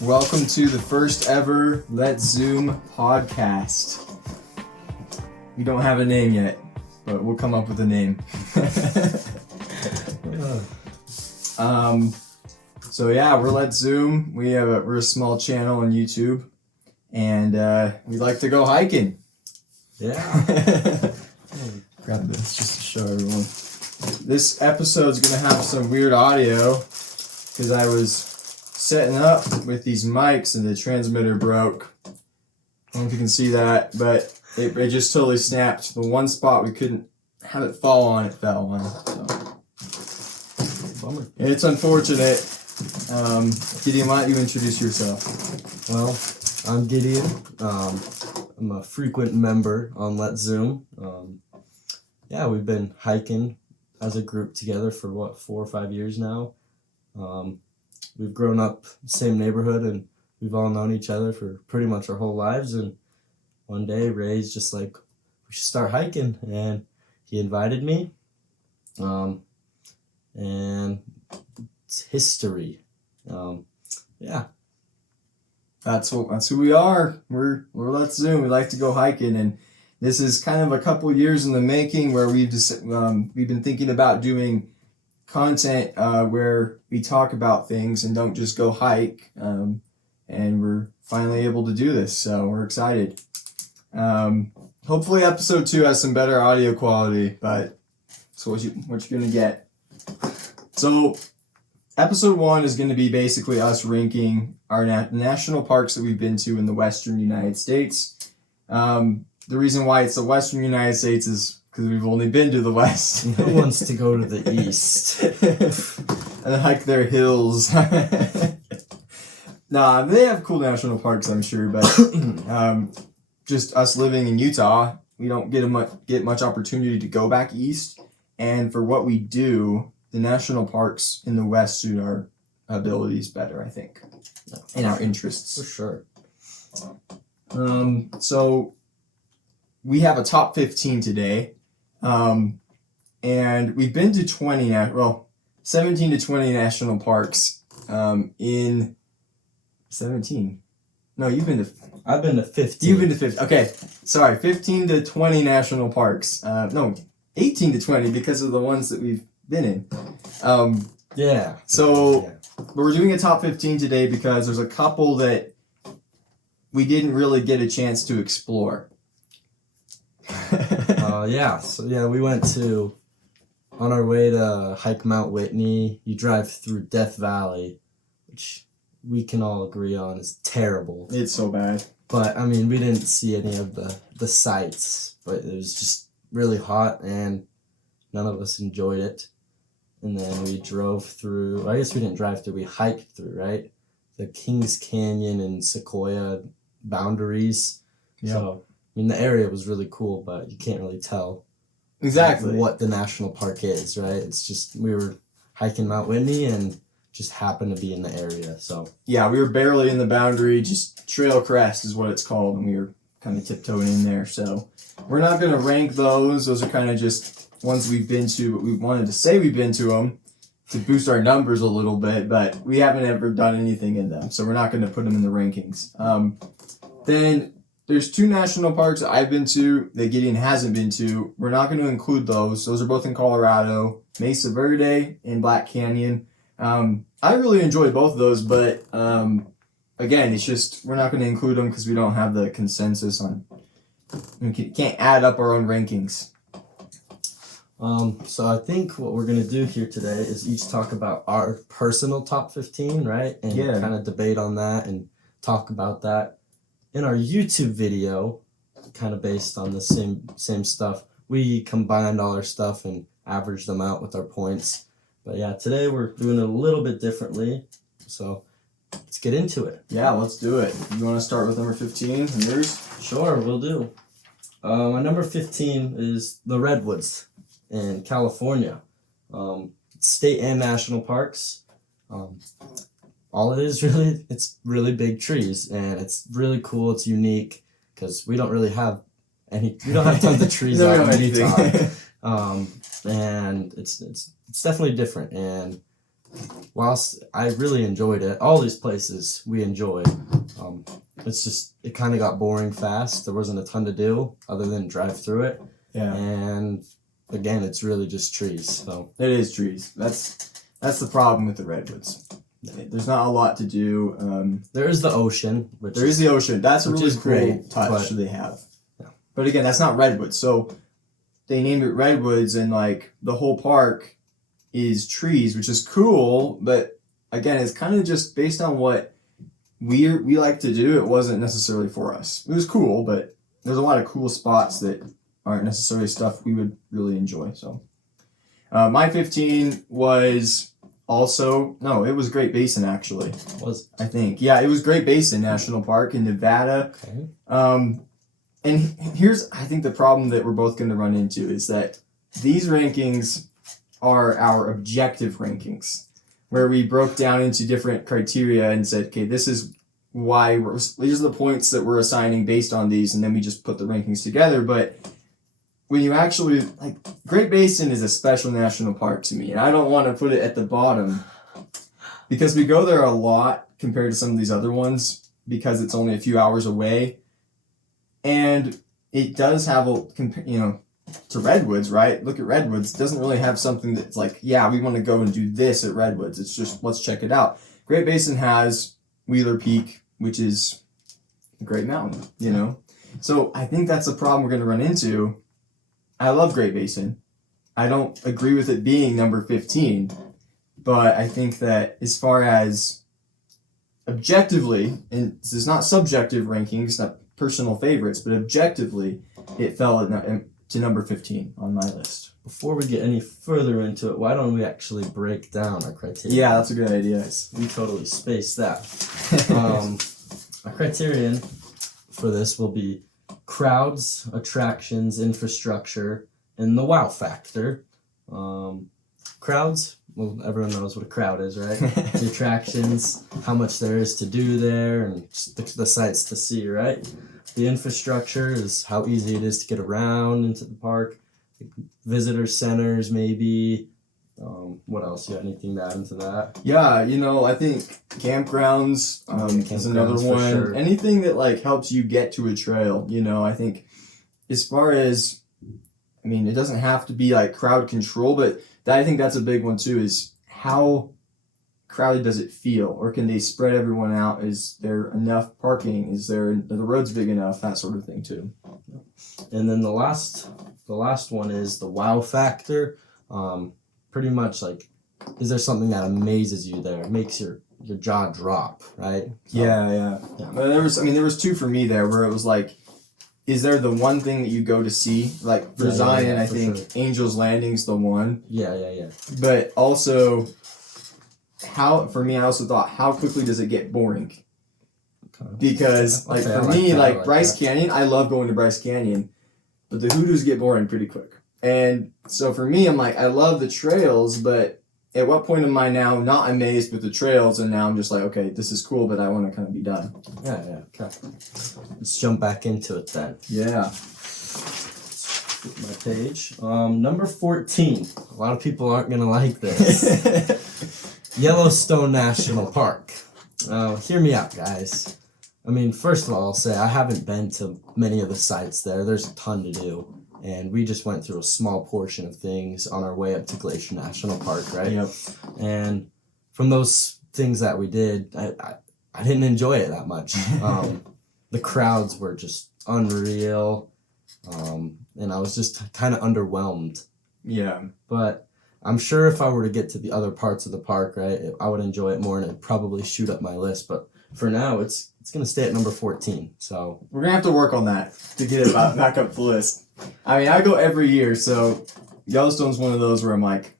Welcome to the first ever Let's Zoom podcast. We don't have a name yet, but we'll come up with a name. So yeah, we're Let's Zoom. We're a small channel on YouTube, and we like to go hiking. Yeah. Grab this just to show everyone. This episode's gonna have some weird audio because I was setting up with these mics and the transmitter broke. I don't know if you can see that, but it just totally snapped. The one spot we couldn't have it fall on, it fell on. So. Bummer. It's unfortunate. Gideon, why don't you introduce yourself? Well, I'm Gideon. I'm a frequent member on Let's Zoom. We've been hiking as a group together for 4 or 5 years now. We've grown up in the same neighborhood and we've all known each other for pretty much our whole lives. And one day Ray's just like, we should start hiking, and he invited me. And it's history. That's who we are. We're Let's Zoom. We like to go hiking, and this is kind of a couple years in the making where we've been thinking about doing content where we talk about things and don't just go hike, and we're finally able to do this, so we're excited. Hopefully episode 2 has some better audio quality, but so what you're gonna get. So episode 1 is going to be basically us ranking our national parks that we've been to in the Western United States. The reason why it's the Western United States is because we've only been to the West. No one wants to go to the East. And hike their hills. Nah, they have cool national parks, I'm sure, but just us living in Utah, we don't get much opportunity to go back east. And for what we do, the national parks in the West suit our abilities better, I think, and our interests. For sure. So we have a top 15 today, and we've been to 17 to 20 national parks in 17. No, I've been to 15. You've been to 15. Okay, sorry, 15 to 20 national parks. 18 to 20 because of the ones that we've been in. But we're doing a top 15 today because there's a couple that we didn't really get a chance to explore. We went on our way to hike Mount Whitney. You drive through Death Valley, which we can all agree on is terrible. It's so bad. But I mean, we didn't see any of the sights, but it was just really hot and none of us enjoyed it. And then we drove through, I guess we didn't drive through, we hiked through, right? The Kings Canyon and Sequoia boundaries. Yeah. So, I mean, the area was really cool, but you can't really tell Exactly what the national park is, right? It's just, we were hiking Mount Whitney and just happened to be in the area, so. Yeah, we were barely in the boundary, just Trail Crest is what it's called, and we were kind of tiptoeing in there. So we're not going to rank those. Those are kind of just ones we've been to, but we wanted to say we've been to them to boost our numbers a little bit, but we haven't ever done anything in them, so we're not going to put them in the rankings. Then there's 2 national parks that I've been to that Gideon hasn't been to. We're not going to include those. Those are both in Colorado, Mesa Verde and Black Canyon. I really enjoyed both of those, but again, it's just we're not going to include them because we don't have the consensus on. We can't add up our own rankings. So I think what we're going to do here today is each talk about our personal top 15, right? And kind of debate on that and talk about that. In our YouTube video, kind of based on the same stuff, we combined all our stuff and averaged them out with our points. But yeah, today we're doing it a little bit differently. So let's get into it. Yeah, let's do it. You want to start with number 15? Yours? Sure, we'll do. My number 15 is the Redwoods in California. State and national parks. All it is really, it's really big trees, and it's really cool. It's unique because we don't have tons of trees out in Utah. And it's definitely different, and whilst I really enjoyed it, all these places we enjoyed. It's just it kind of got boring fast. There wasn't a ton to do other than drive through it, Yeah, and again, it's really just trees. So it is trees. That's the problem with the redwoods. There's not a lot to do. there is the ocean, which There is the ocean. That's a which really is cool great, touch but- they have. Yeah. But again, that's not redwoods. So they named it redwoods, and like the whole park is trees, which is cool. But again, it's kind of just based on what we like to do. It wasn't necessarily for us. It was cool, but there's a lot of cool spots that aren't necessarily stuff we would really enjoy. So my 15 was also it was Great Basin actually. was I think. Yeah, it was Great Basin National Park in Nevada. okay. And here's, I think, the problem that we're both going to run into is that these rankings are our objective rankings, where we broke down into different criteria and said, okay, this is why these are the points that we're assigning based on these, and then we just put the rankings together. But when you actually, like, Great Basin is a special national park to me, and I don't want to put it at the bottom because we go there a lot compared to some of these other ones because it's only a few hours away. And it does have to Redwoods, right? Look at Redwoods. It doesn't really have something that's like, yeah, we want to go and do this at Redwoods. It's just, let's check it out. Great Basin has Wheeler Peak, which is a great mountain, So I think that's a problem we're going to run into. I love Great Basin. I don't agree with it being number 15, but I think that as far as objectively, and this is not subjective rankings, not personal favorites, but objectively, it fell to number 15 on my list. Before we get any further into it, why don't we actually break down our criteria? Yeah, that's a good idea. We totally spaced that. Our criterion for this will be crowds, attractions, infrastructure, and the wow factor. Crowds, well, everyone knows what a crowd is, right? The attractions, how much there is to do there, and just the sights to see, right? The infrastructure is how easy it is to get around into the park. Visitor centers, maybe. What else? You got anything to add into that? Yeah, I think campgrounds is another Campgrounds for one. sure. Anything that like helps you get to a trail, I think as far as, it doesn't have to be like crowd control, but I think that's a big one too, is how crowded does it feel? Or can they spread everyone out? Is there enough parking? Are the roads big enough? That sort of thing too. And then the last one is the wow factor. Pretty much like, is there something that amazes you there, makes your jaw drop, right? So, Yeah. But there was two for me there where it was like, is there the one thing that you go to see? Like for Zion, I for think sure. Angel's Landing's the one. Yeah. But also, for me, I also thought, how quickly does it get boring? Okay. Because Okay, for I like me, that, I like like Bryce that. Canyon, I love going to Bryce Canyon, but the hoodoos get boring pretty quick. And so for me, I'm like, I love the trails, but at what point am I now not amazed with the trails? And now I'm just like, okay, this is cool, but I want to kind of be done. Yeah. Okay. Let's jump back into it then. Yeah. Flip my page. Number 14. A lot of people aren't gonna like this. Yellowstone National Park. Hear me out, guys. First of all, I'll say I haven't been to many of the sites there. There's a ton to do. And we just went through a small portion of things on our way up to Glacier National Park, right? Yep. And from those things that we did, I didn't enjoy it that much. The crowds were just unreal. And I was just kind of underwhelmed. Yeah. But I'm sure if I were to get to the other parts of the park, right, I would enjoy it more and it'd probably shoot up my list. But for now, it's going to stay at number 14. So We're going to have to work on that to get it back up the list. I go every year, so Yellowstone's one of those where I'm like,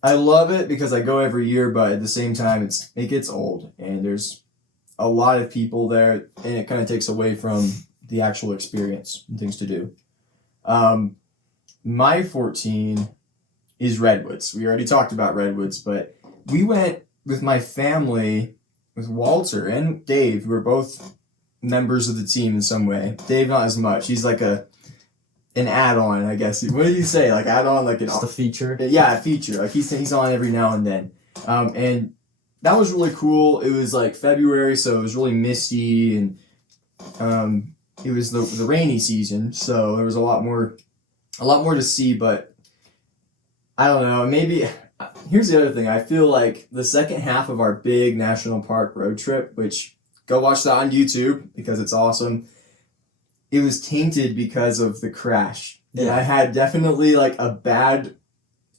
I love it because I go every year, but at the same time, it gets old, and there's a lot of people there, and it kind of takes away from the actual experience and things to do. My 14 is Redwoods. We already talked about Redwoods, but we went with my family, with Walter and Dave, who are both members of the team in some way. Dave, not as much. He's like an add-on, I guess. What did you say? Like add-on, like an just a feature. yeah, a feature. Like he's on every now and then. And that was really cool. It was like February, so it was really misty, and it was the rainy season, so there was a lot more to see. But I don't know. Maybe here's the other thing. I feel like the second half of our big national park road trip, which go watch that on YouTube because it's awesome. It was tainted because of the crash. And I had definitely like a bad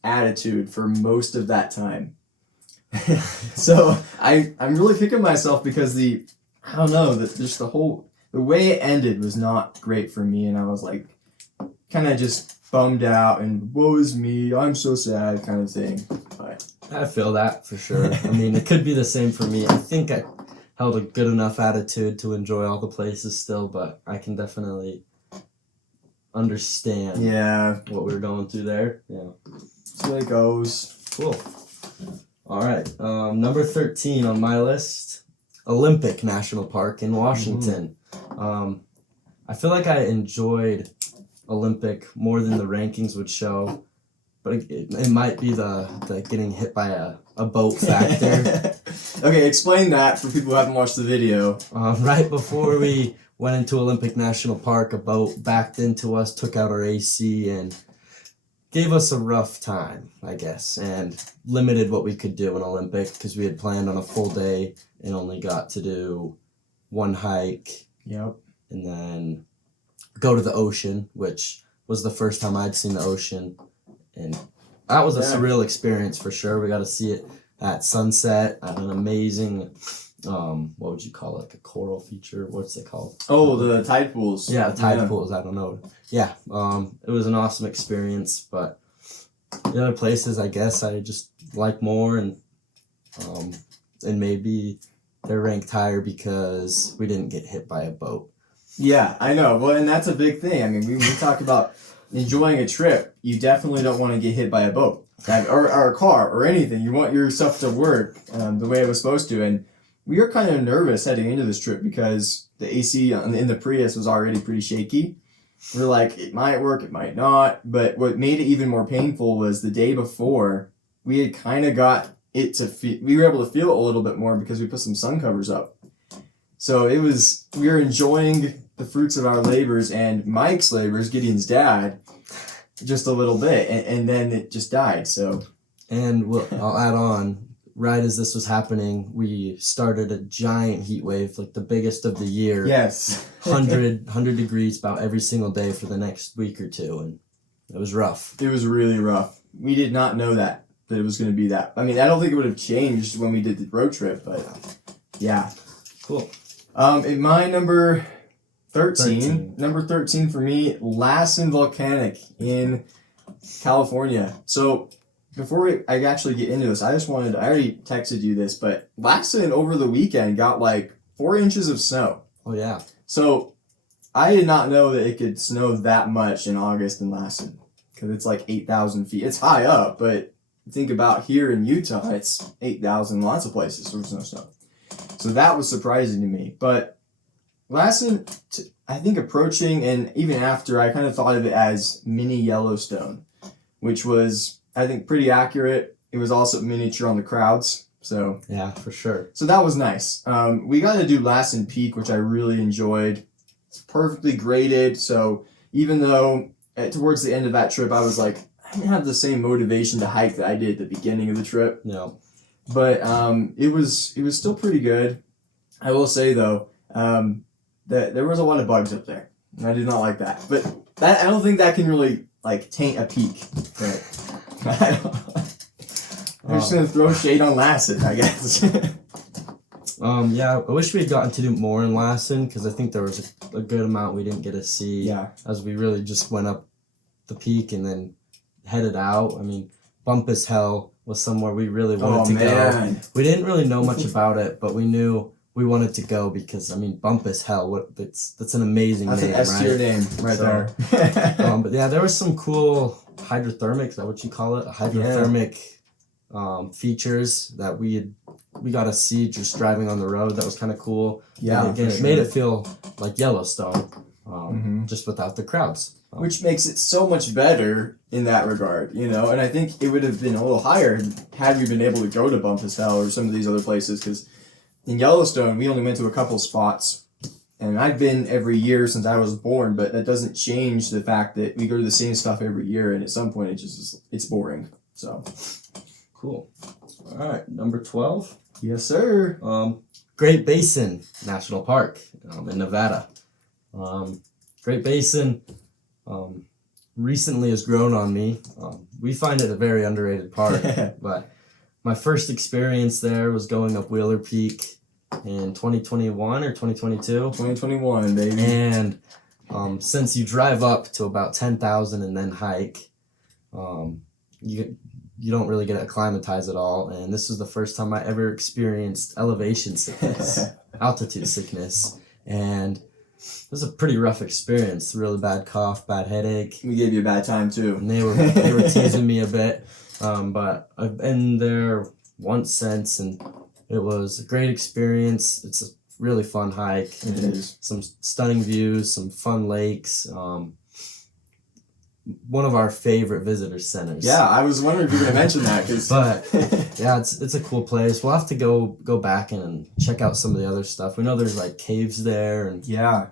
attitude for most of that time. So I'm really kicking myself because I don't know, just the way it ended was not great for me, and I was like kind of just bummed out and woe is me, I'm so sad kind of thing. But I feel that for sure. I mean, it could be the same for me. I think I held a good enough attitude to enjoy all the places still, but I can definitely understand what we were going through there. Yeah. So it goes. Cool. All right. Number 13 on my list, Olympic National Park in Washington. I feel like I enjoyed Olympic more than the rankings would show, but it might be the getting hit by a boat factor. Okay, explain that for people who haven't watched the video. Right before we went into Olympic National Park, a boat backed into us, took out our AC, and gave us a rough time, I guess, and limited what we could do in Olympic because we had planned on a full day and only got to do one hike. Yep. And then go to the ocean, which was the first time I'd seen the ocean. And that was a surreal experience for sure. We got to see it at sunset at an amazing, what would you call it? Like a coral feature? What's it called? Oh, the tide pools. Yeah, tide pools. I don't know. Yeah, it was an awesome experience, but the other places, I guess, I just like more, and maybe they're ranked higher because we didn't get hit by a boat. Yeah, I know. Well, and that's a big thing. I mean, we talk about enjoying a trip. You definitely don't want to get hit by a boat or a car or anything. You want your stuff to work the way it was supposed to. And we were kind of nervous heading into this trip because the AC in the Prius was already pretty shaky. We're like, it might work, it might not. But what made it even more painful was the day before, we had kind of got it to feel, we were able to feel it a little bit more because we put some sun covers up. So we were enjoying the fruits of our labors and Mike's labors, Gideon's dad, just a little bit, and then it just died. So, and I'll add on, right as this was happening, we started a giant heat wave, like the biggest of the year. Yes. 100 degrees about every single day for the next week or two, and it was rough. It was really rough. We did not know that it was going to be that. I mean, I don't think it would have changed when we did the road trip, but yeah. Cool. In my number 13. Number 13 for me, Lassen Volcanic in California. So before I actually get into this, I already texted you this, but Lassen over the weekend got like 4 inches of snow. Oh, yeah. So I did not know that it could snow that much in August in Lassen because it's like 8,000 feet. It's high up, but think about here in Utah, it's 8,000, lots of places there's no snow. So that was surprising to me. But Lassen, I think approaching, and even after, I kind of thought of it as mini Yellowstone, which was, I think, pretty accurate. It was also miniature on the crowds. So yeah, for sure. So that was nice. We got to do Lassen Peak, which I really enjoyed. It's perfectly graded. So even though towards the end of that trip, I was like, I didn't have the same motivation to hike that I did at the beginning of the trip. No. But it was still pretty good. I will say though, that there was a lot of bugs up there, and I did not like that. But I don't think that can really like taint a peak. But I'm just gonna throw shade on Lassen, I guess. Yeah, I wish we had gotten to do more in Lassen because I think there was a good amount we didn't get to see. Yeah. As we really just went up the peak and then headed out. I mean, Bumpus Hell was somewhere we really wanted to go. We didn't really know much about it, but we knew we wanted to go because, I mean, Bumpus Hell, that's an amazing name, That's an S-tier name right there. But yeah, there was some cool hydrothermic, is that what you call it? Hydrothermic features that we got to see just driving on the road. That was kind of cool. Yeah, and again, it made it feel like Yellowstone, just without the crowds. which makes it so much better in that regard, you know. And I think it would have been a little higher had we been able to go to Bumpus Hell or some of these other places, because in Yellowstone we only went to a couple spots. And I've been every year since I was born, but that doesn't change the fact that we go to the same stuff every year, and at some point it's boring. So, Cool. All right, number 12. yes, sir. Great Basin National Park in Nevada. Great Basin recently has grown on me. We find it a very underrated park, but my first experience there was going up Wheeler Peak in 2021 or 2022. 2021, baby. And since you drive up to about 10,000 and then hike, you don't really get acclimatized at all. And this was the first time I ever experienced elevation sickness, altitude sickness. And it was a pretty rough experience. Really bad cough, bad headache. We gave you a bad time too. And they were teasing me a bit. But I've been there once since, and it was a great experience. It's a really fun hike. It is. Some stunning views, some fun lakes. One of our favorite visitor centers. Yeah, I was wondering if you were going to mention that. But yeah, it's a cool place. We'll have to go back and check out some of the other stuff. We know there's like caves there, and yeah,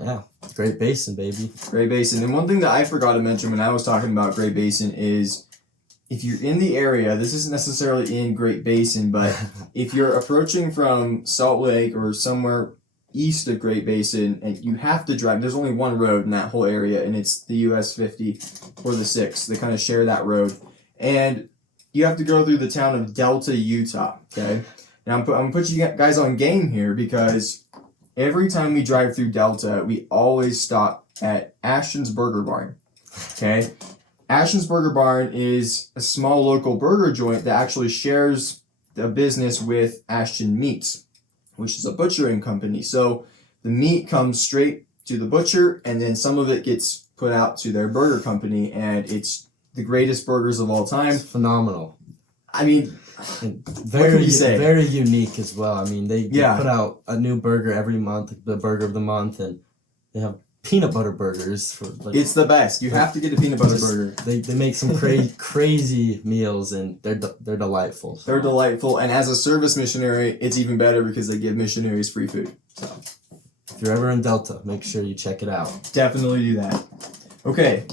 yeah, Great Basin, baby. Great Basin. And one thing that I forgot to mention when I was talking about Great Basin is, if you're in the area, this isn't necessarily in Great Basin, but if you're approaching from Salt Lake or somewhere east of Great Basin, and you have to drive, there's only one road in that whole area, and it's the US 50 or the 6. They kind of share that road. And you have to go through the town of Delta, Utah, okay? Now, I'm going to put you guys on game here, because every time we drive through Delta, we always stop at Ashton's Burger Barn, okay? Ashton's Burger Barn is a small local burger joint that actually shares a business with Ashton Meats, which is a butchering company. So the meat comes straight to the butcher, and then some of it gets put out to their burger company, and it's the greatest burgers of all time. It's phenomenal. I mean, And What can you say? very unique as well. I mean, they Yeah. put out a new burger every month, the burger of the month, and they have peanut butter burgers for like. it's the best. You have to get a peanut butter Just- burger. They make some crazy meals, and they're delightful. They're delightful, and as a service missionary, it's even better because they give missionaries free food. So If you're ever in Delta, make sure you check it out. definitely do that. Okay,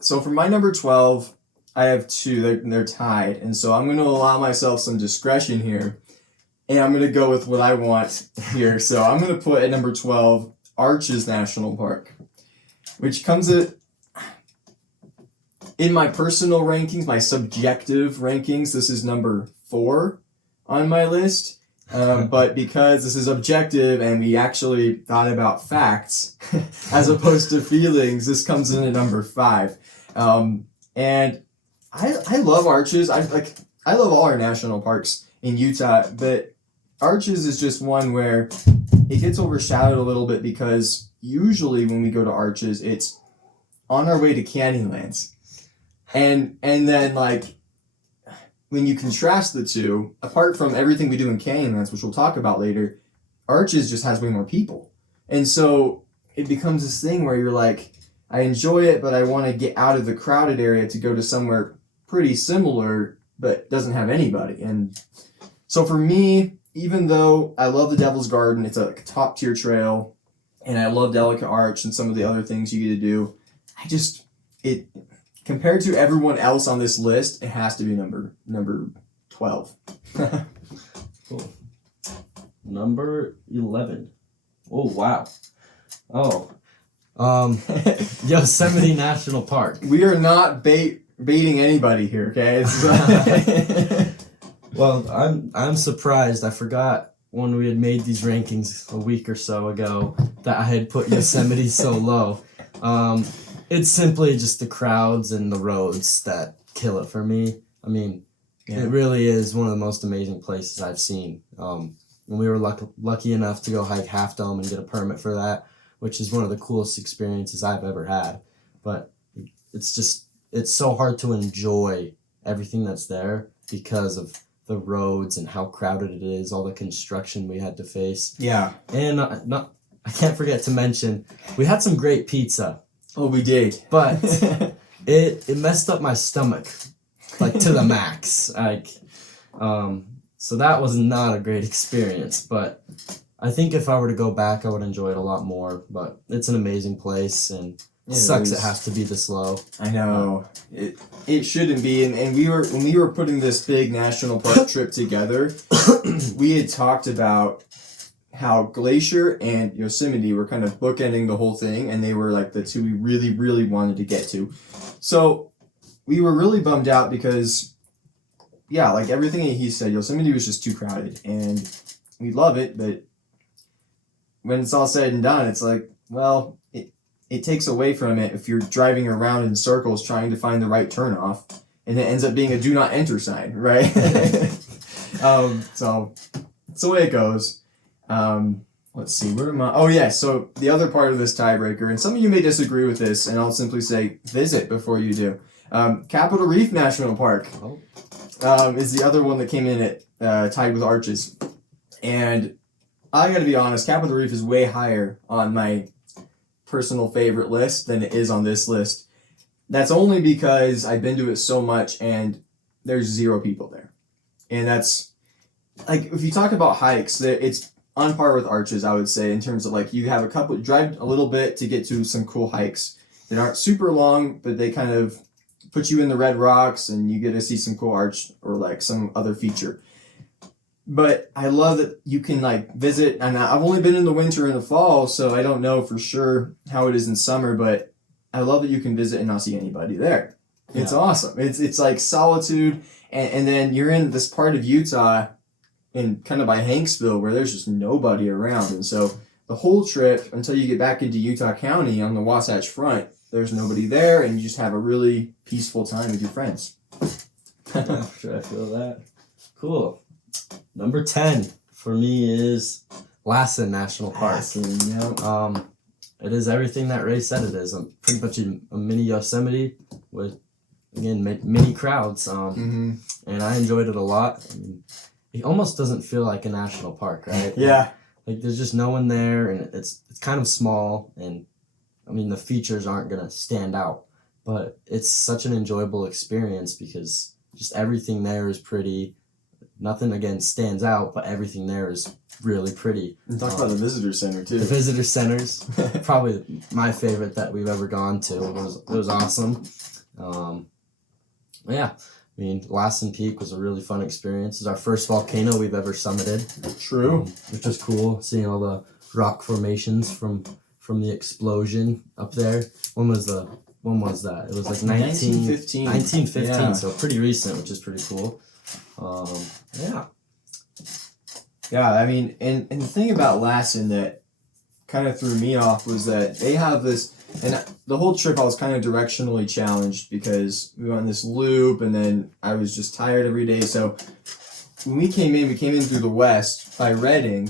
so for my number 12, I have two. They're tied, and so I'm going to allow myself some discretion here, and I'm going to go with what I want here. So I'm going to put at number 12 Arches National Park, which comes at, in my personal rankings, my subjective rankings, this is number 4 on my list. But because this is objective and we actually thought about facts as opposed to feelings, this comes in at number 5. And I love Arches. I love all our national parks in Utah, but Arches is just one where it gets overshadowed a little bit, because usually when we go to Arches, it's on our way to Canyonlands. And then, like, when you contrast the two, apart from everything we do in Canyonlands, which we'll talk about later, Arches just has way more people. And so it becomes this thing where you're like, I enjoy it, but I want to get out of the crowded area to go to somewhere pretty similar, but doesn't have anybody. And so for me, even though I love the Devil's Garden, it's a top tier trail, and I love Delicate Arch and some of the other things you get to do, it compared to everyone else on this list, it has to be number 12. Cool. Number 11. Oh wow. Oh. Yosemite National Park. We are not baiting anybody here, okay? It's, Well, I'm surprised. I forgot when we had made these rankings a week or so ago that I had put Yosemite so low. It's simply just the crowds and the roads that kill it for me. I mean, It really is one of the most amazing places I've seen. When we were lucky enough to go hike Half Dome and get a permit for that, which is one of the coolest experiences I've ever had. But it's so hard to enjoy everything that's there because of the roads and how crowded it is, all the construction we had to face. Yeah. And I can't forget to mention, we had some great pizza Oh, we did. But it messed up my stomach, like to the max. Like, so that was not a great experience. But I think if I were to go back, I would enjoy it a lot more. But it's an amazing place, and sucks it has to be this low. I know. It shouldn't be. And when we were putting this big national park trip together, we had talked about how Glacier and Yosemite were kind of bookending the whole thing, and they were like the two we really, really wanted to get to. So we were really bummed out because, yeah, like everything that he said, Yosemite was just too crowded, and we love it, but when it's all said and done, it's like, well, it takes away from it if you're driving around in circles trying to find the right turnoff, and it ends up being a do not enter sign, right? So it's the way it goes. Let's see, where am I? Oh yeah, so the other part of this tiebreaker, and some of you may disagree with this, and I'll simply say visit before you do. Capitol Reef National Park is the other one that came in at tied with Arches. And I gotta be honest, Capitol Reef is way higher on my personal favorite list than it is on this list. That's only because I've been to it so much and there's 0 people there. And that's, like, if you talk about hikes, it's on par with Arches, I would say, in terms of, like, you have drive a little bit to get to some cool hikes that aren't super long, but they kind of put you in the red rocks and you get to see some cool arch or, like, some other feature. But I love that you can, like, visit, and I've only been in the winter and the fall, so I don't know for sure how it is in summer, but I love that you can visit and not see anybody there. It's awesome. It's like solitude, and then you're in this part of Utah, in kind of by Hanksville, where there's just nobody around, and so the whole trip until you get back into Utah County on the Wasatch Front, there's nobody there, and you just have a really peaceful time with your friends. I'm sure I feel that. Cool. Number 10 for me is Lassen National Park. Lassen, yeah. It is everything that Ray said it is. Pretty much a mini Yosemite with, again, mini crowds. And I enjoyed it a lot. I mean, it almost doesn't feel like a national park, right? Yeah. Like there's just no one there, and it's kind of small, and I mean the features aren't gonna stand out, but it's such an enjoyable experience because just everything there is pretty. Nothing again stands out, but everything there is really pretty. And talk about the visitor center too. The visitor center's probably my favorite that we've ever gone to. It was awesome. Yeah, I mean Lassen Peak was a really fun experience. It's our first volcano we've ever summited. True. Which was cool, seeing all the rock formations from the explosion up there. When was that? It was like 1915. 1915, yeah. So pretty recent, which is pretty cool. Yeah. Yeah, I mean, and the thing about Lassen that kind of threw me off was that they have this, and the whole trip I was kind of directionally challenged because we went on this loop, and then I was just tired every day. So when we came in through the west by Redding,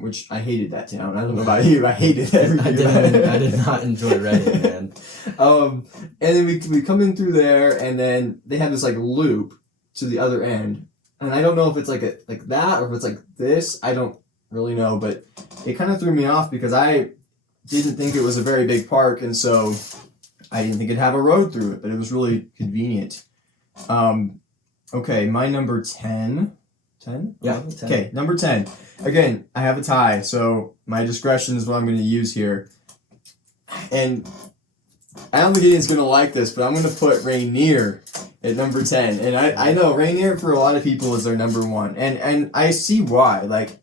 which I hated that town. I don't know about you, I hated everything. I did not enjoy Redding, man. And then we come in through there, and then they have this like loop to the other end, and I don't know if it's like that or if it's like this. I don't really know, but it kind of threw me off because I didn't think it was a very big park, and so I didn't think it'd have a road through it, but it was really convenient. Okay, my number 10. 10? Yeah, 10. Okay, number 10. Again, I have a tie, so my discretion is what I'm going to use here. And I don't think Gideon's going to like this, but I'm going to put Rainier at number 10. And I know Rainier for a lot of people is their number 1. And I see why. Like,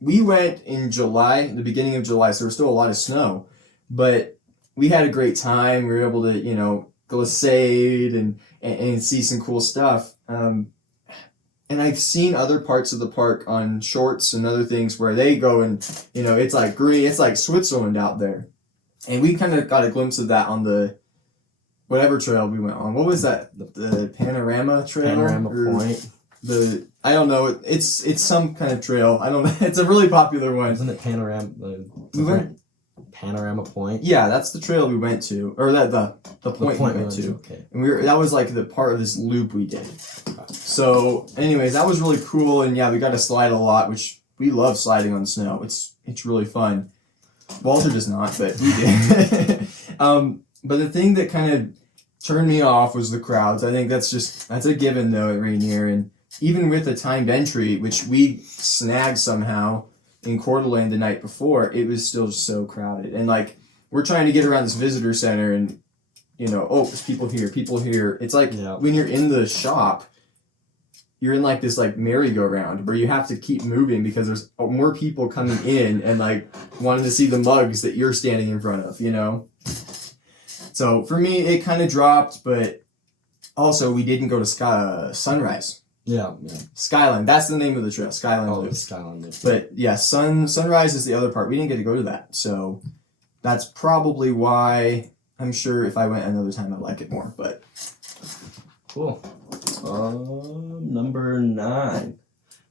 we went in July, the beginning of July, so there was still a lot of snow. But we had a great time. We were able to, glissade and see some cool stuff. And I've seen other parts of the park on shorts and other things where they go and, it's like green, it's like Switzerland out there. And we kind of got a glimpse of that on the whatever trail we went on. What was that? The Panorama Trail? Panorama Point. I don't know. It's some kind of trail. I don't know. It's a really popular one. Isn't it Panorama? We went Panorama Point. Yeah, that's the trail we went to, or the point we went to. Okay. And that was like the part of this loop we did. So, anyways, that was really cool, and yeah, we got to slide a lot, which we love sliding on snow. It's really fun. Walter does not, but we did. But the thing that kind of turned me off was the crowds. I think that's a given though at Rainier, and even with the timed entry, which we snagged somehow in Coeur d'Alene the night before, it was still so crowded. And like we're trying to get around this visitor center, and there's people here. It's like when you're in the shop, you're in like this like merry-go-round where you have to keep moving because there's more people coming in and like wanting to see the mugs that you're standing in front of, So for me, it kind of dropped, but also we didn't go to Sunrise. Yeah. Skyline, that's the name of the trail, Skyline Loop. Skyline Loop. But yeah, Sunrise is the other part. We didn't get to go to that, so that's probably why. I'm sure if I went another time, I'd like it more. But cool. Number 9,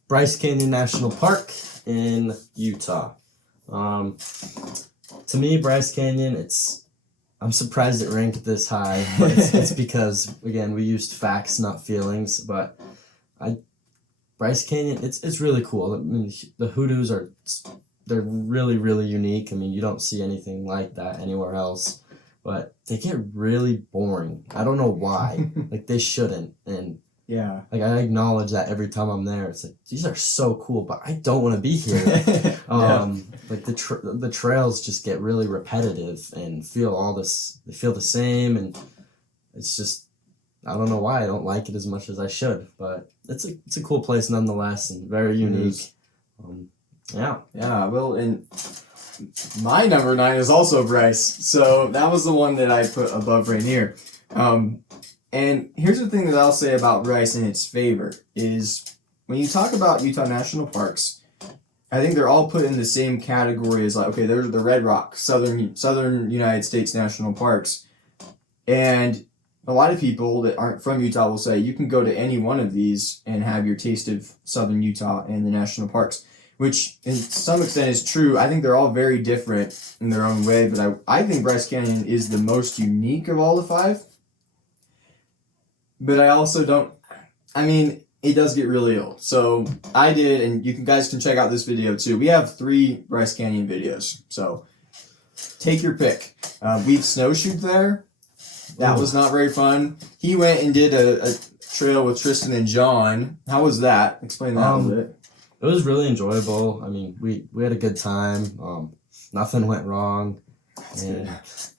Bryce Canyon National Park in Utah. To me, Bryce Canyon, I'm surprised it ranked this high, but it's because, again, we used facts, not feelings. But Bryce Canyon, it's really cool. I mean, the hoodoos they're really, really unique. I mean, you don't see anything like that anywhere else. But they get really boring. I don't know why. Like, they shouldn't. And yeah, like I acknowledge that every time I'm there. It's like, these are so cool, but I don't want to be here. Like the trails just get really repetitive and they feel the same, and it's just, I don't know why I don't like it as much as I should, but it's a cool place nonetheless and very unique. Yeah, well, and my number 9 is also Bryce, so that was the one that I put above Rainier. And here's the thing that I'll say about Bryce in its favor is when you talk about Utah National Parks, I think they're all put in the same category as like, okay, there's the Red Rock, Southern United States National Parks. And a lot of people that aren't from Utah will say you can go to any one of these and have your taste of Southern Utah and the national parks, which in some extent is true. I think they're all very different in their own way, but I think Bryce Canyon is the most unique of all the 5. But I also don't, it does get really old. So I did, and you guys can check out this video too. We have 3 Bryce Canyon videos, so take your pick. We've snowshoed there. That was not very fun. He went and did a trail with Tristan and John. How was that? Explain that a little bit. It was really enjoyable. I mean, we had a good time. Nothing went wrong. And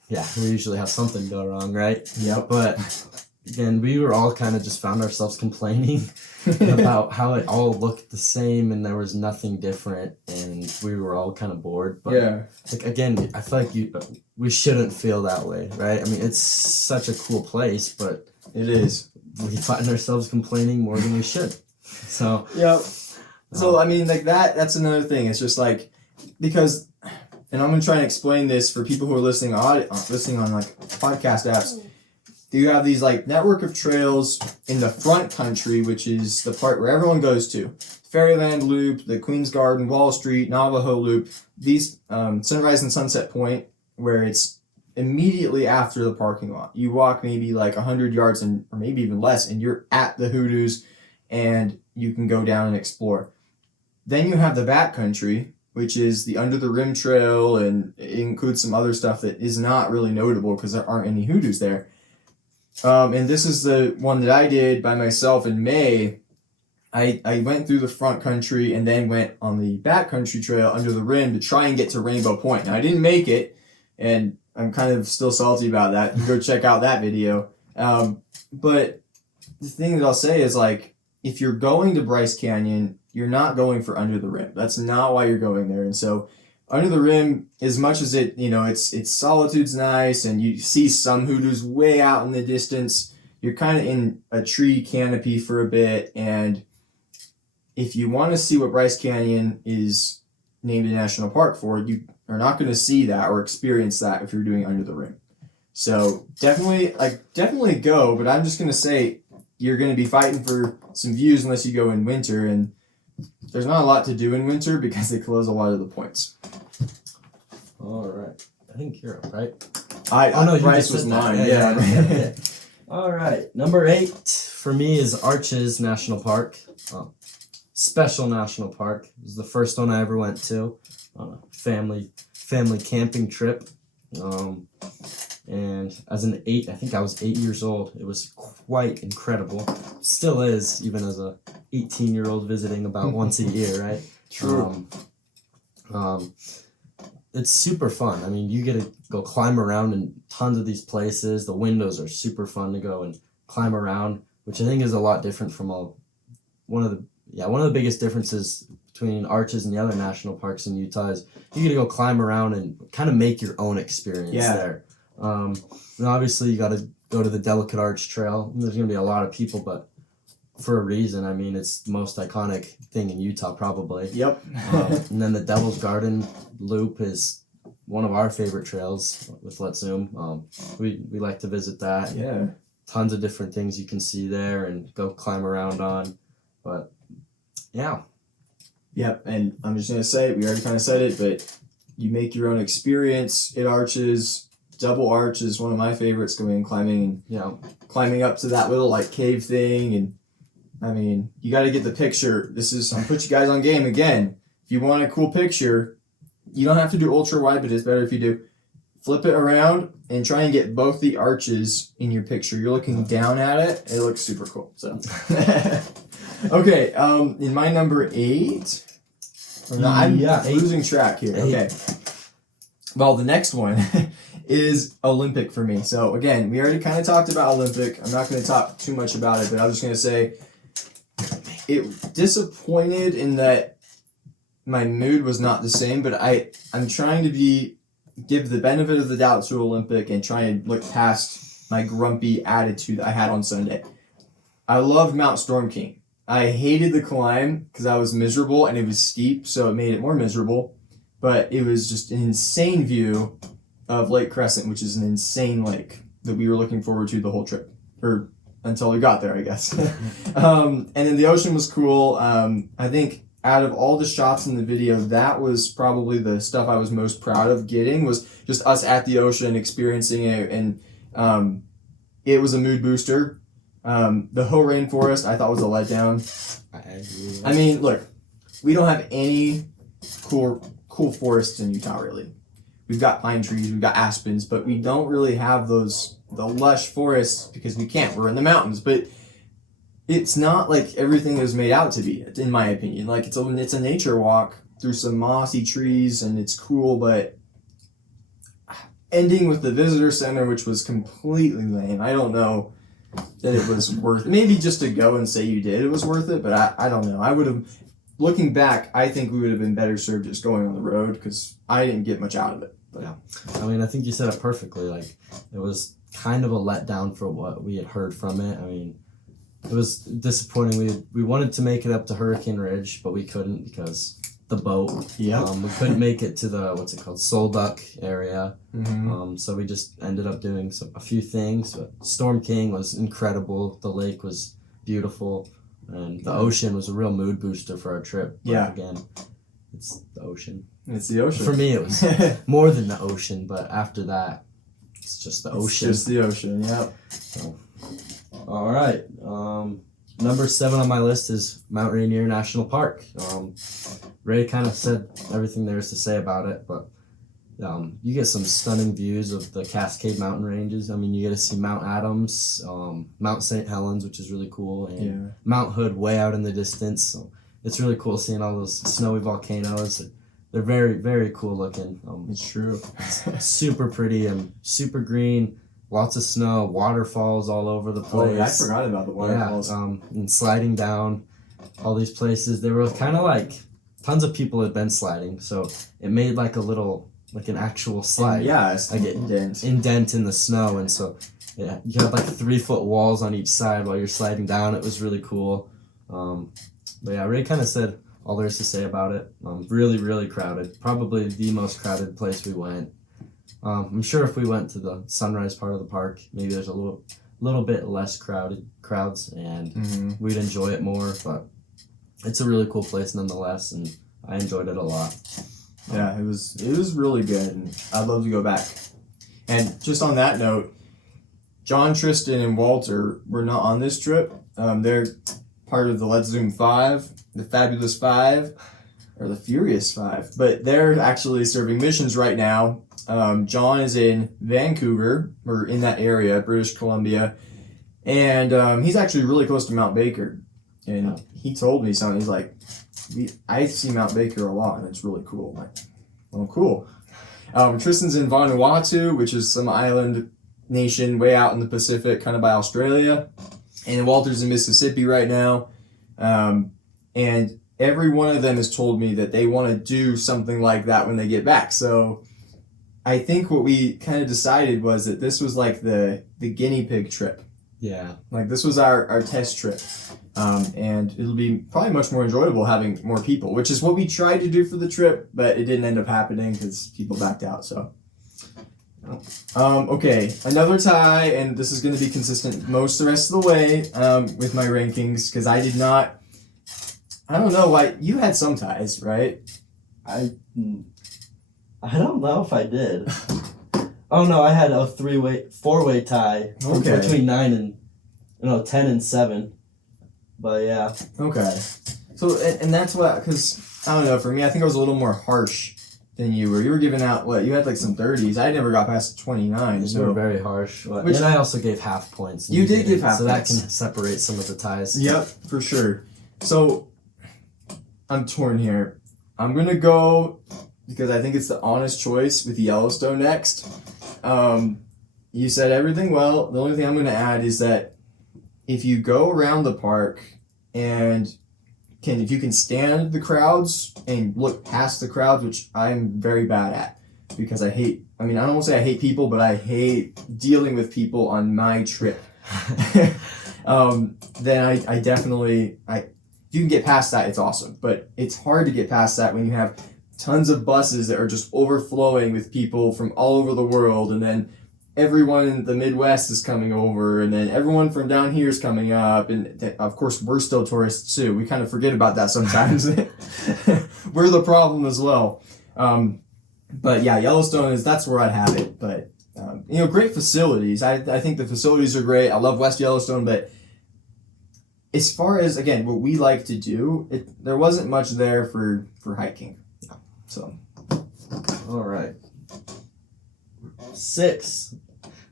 yeah, we usually have something go wrong, right? Yep. But again, we were all kind of just found ourselves complaining about how it all looked the same and there was nothing different, and we were all kind of bored. But yeah, like, again, I feel like we shouldn't feel that way, right? I mean, it's such a cool place, but it is. We find ourselves complaining more than we should. So yep. So like that's another thing. It's just like, because, and I'm gonna try and explain this for people who are listening on like podcast apps. You have these like network of trails in the front country, which is the part where everyone goes to. Fairyland Loop, the Queen's Garden, Wall Street, Navajo Loop, these Sunrise and Sunset Point, where it's immediately after the parking lot. You walk maybe like 100 yards or maybe even less, and you're at the hoodoos, and you can go down and explore. Then you have the backcountry, which is the Under the Rim Trail, and it includes some other stuff that is not really notable because there aren't any hoodoos there. And this is the one that I did by myself in May. I went through the front country and then went on the backcountry trail Under the Rim to try and get to Rainbow Point. Now, I didn't make it, and I'm kind of still salty about that. You go check out that video. But the thing that I'll say is, like, if you're going to Bryce Canyon, you're not going for Under the Rim. That's not why you're going there. And so Under the Rim, as much as its solitude's nice and you see some hoodoos way out in the distance, you're kind of in a tree canopy for a bit. And if you want to see what Bryce Canyon is named a national park for, you are not going to see that or experience that if you're doing Under the Rim. So definitely go, but I'm just going to say you're going to be fighting for some views unless you go in winter, and there's not a lot to do in winter because they close a lot of the points. All right. I think you're up, right? Bryce was mine. Yeah. All right. Number 8 for me is Arches National Park. Special National Park. It was the first one I ever went to on a family camping trip. And as I think I was 8 years old. It was quite incredible. Still is, even as a 18-year-old visiting about once a year, right? True. It's super fun. I mean, you get to go climb around in tons of these places. The windows are super fun to go and climb around, which I think is a lot different from one of the biggest differences between Arches and the other national parks in Utah is you get to go climb around and kind of make your own experience there. And obviously, you got to go to the Delicate Arch Trail. There's going to be a lot of people, but for a reason. I mean, it's the most iconic thing in Utah, probably. Yep. And then the Devil's Garden Loop is one of our favorite trails with Let's Zoom. We like to visit that. Yeah. Tons of different things you can see there and go climb around on. But, yeah. Yep, and I'm just going to say it, we already kind of said it, but you make your own experience at Arches. Double Arch is one of my favorites, going and climbing up to that little like cave thing. And I mean, you got to get the picture. I'm put you guys on game again. If you want a cool picture, you don't have to do ultra wide, but it's better if you do. Flip it around and try and get both the arches in your picture. You're looking down at it. It looks super cool. So, okay. In my number 8. I'm losing track here. 8. Okay. Well, the next one is Olympic for me. So again, we already kind of talked about Olympic. I'm not going to talk too much about it, but I was just going to say it disappointed in that my mood was not the same, but I'm trying to give the benefit of the doubt to Olympic and try and look past my grumpy attitude I had on Sunday. I loved Mount Storm King. I hated the climb because I was miserable and it was steep, so it made it more miserable. But it was just an insane view of Lake Crescent, which is an insane lake that we were looking forward to the whole trip, or until we got there, I guess. And then the ocean was cool. I think out of all the shots in the video, that was probably the stuff I was most proud of getting, was just us at the ocean experiencing it, and it was a mood booster. The Hoh Rainforest I thought was a letdown. I mean, look, we don't have any cool forests in Utah, really. We've got pine trees, we've got aspens, but we don't really have the lush forests because we can't. We're in the mountains, but it's not like everything is made out to be, in my opinion. Like it's a nature walk through some mossy trees and it's cool, but ending with the visitor center, which was completely lame. I don't know that it was worth it. Maybe just to go and say you did, it was worth it, but I don't know. I would have, looking back, I think we would have been better served just going on the road because I didn't get much out of it. But. Yeah. I mean, I think you said it perfectly. Like, it was kind of a letdown for what we had heard from it. I mean, it was disappointing. We wanted to make it up to Hurricane Ridge, but we couldn't because the boat. Yeah. We couldn't make it to the, Sol Duck area. Mm-hmm. So we just ended up doing a few things. But Storm King was incredible. The lake was beautiful. And the ocean was a real mood booster for our trip. But yeah. Again, it's the ocean. It's the ocean. For me, it was more than the ocean, but after that, it's just the ocean. It's just the ocean, yeah. So, all right. Number 7 on my list is Mount Rainier National Park. Ray kind of said everything there is to say about it, but you get some stunning views of the Cascade Mountain ranges. I mean, you get to see Mount Adams, Mount St. Helens, which is really cool, and Mount Hood way out in the distance. So it's really cool seeing all those snowy volcanoes. They're very, very cool looking. It's true. It's super pretty and super green. Lots of snow, waterfalls all over the place. Oh, yeah, I forgot about the waterfalls. Yeah, and sliding down all these places. They were kind of like, tons of people had been sliding, so it made like an actual slide. Yeah, it's like indent in the snow, and so yeah, you had like 3-foot walls on each side while you're sliding down. It was really cool. But yeah, Ray kind of said all there is to say about it. Really, really crowded. Probably the most crowded place we went. I'm sure if we went to the sunrise part of the park, maybe there's a little bit less crowds, and we'd enjoy it more. But it's a really cool place nonetheless, and I enjoyed it a lot. Yeah, it was really good, and I'd love to go back. And just on that note, John, Tristan, and Walter were not on this trip. They're part of the Let's Zoom 5, the Fabulous 5, or the Furious 5. But they're actually serving missions right now John is in Vancouver, or in that area, British Columbia, and he's actually really close to Mount Baker. And he told me something. He's like, I see Mount Baker a lot, and it's really cool. I'm like, oh, cool. Tristan's in Vanuatu, which is some island nation way out in the Pacific, kind of by Australia. And Walter's in Mississippi right now. And every one of them has told me that they want to do something like that when they get back. So I think what we kind of decided was that this was like the guinea pig trip. Yeah. Like this was our test trip. And it'll be probably much more enjoyable having more people, which is what we tried to do for the trip, but it didn't end up happening because people backed out. So, okay, another tie, and this is going to be consistent most the rest of the way with my rankings because I don't know why you had some ties, right? I don't know if I did. Oh no, I had a four-way tie between 10 and 7. But yeah. Okay. So, and that's what, because, I don't know, for me, I think I was a little more harsh than you were. You were giving out, you had like some 30s. I never got past 29. You were very harsh. Which, and I also gave half points. You did give half points. So that can separate some of the ties. Yep, for sure. So, I'm torn here. I'm going to go, because I think it's the honest choice, with Yellowstone next. You said everything well. The only thing I'm going to add is that if you go around the park and if you can stand the crowds and look past the crowds, which I'm very bad at because I don't want to say I hate people, but I hate dealing with people on my trip. Then I definitely, if you can get past that, it's awesome. But it's hard to get past that when you have tons of buses that are just overflowing with people from all over the world, and then everyone in the Midwest is coming over, and then everyone from down here is coming up, and of course we're still tourists too. We kind of forget about that sometimes. We're the problem as well. But yeah, Yellowstone that's where I'd have it. But great facilities. I think the facilities are great. I love West Yellowstone, but as far as again what we like to do, there wasn't much there for hiking. So, all right, 6.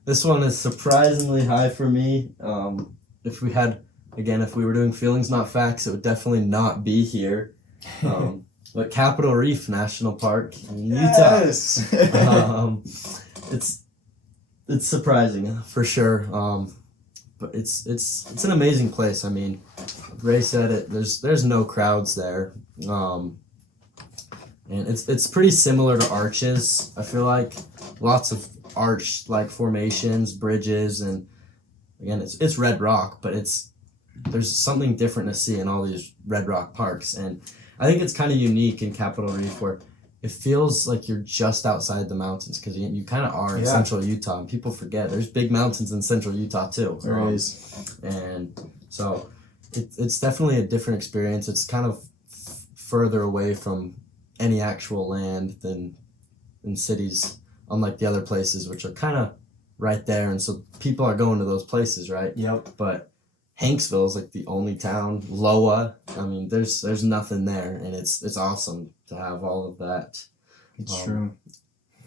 This one is surprisingly high for me. If we were doing feelings, not facts, it would definitely not be here. But Capitol Reef National Park in Utah. Yes. It's surprising for sure. But it's an amazing place. I mean, Ray said it. There's no crowds there. And it's pretty similar to Arches. I feel like lots of arch like formations, bridges, and again it's red rock, but there's something different to see in all these red rock parks, and I think it's kind of unique in Capitol Reef where it feels like you're just outside the mountains because you kind of are in central Utah, and people forget there's big mountains in central Utah too. There is, and so it's definitely a different experience. It's kind of further away from any actual land than in cities, unlike the other places, which are kind of right there, and so people are going to those places, right? Yep. But Hanksville is like the only town. Loa, I mean, there's nothing there, and it's awesome to have all of that. It's true.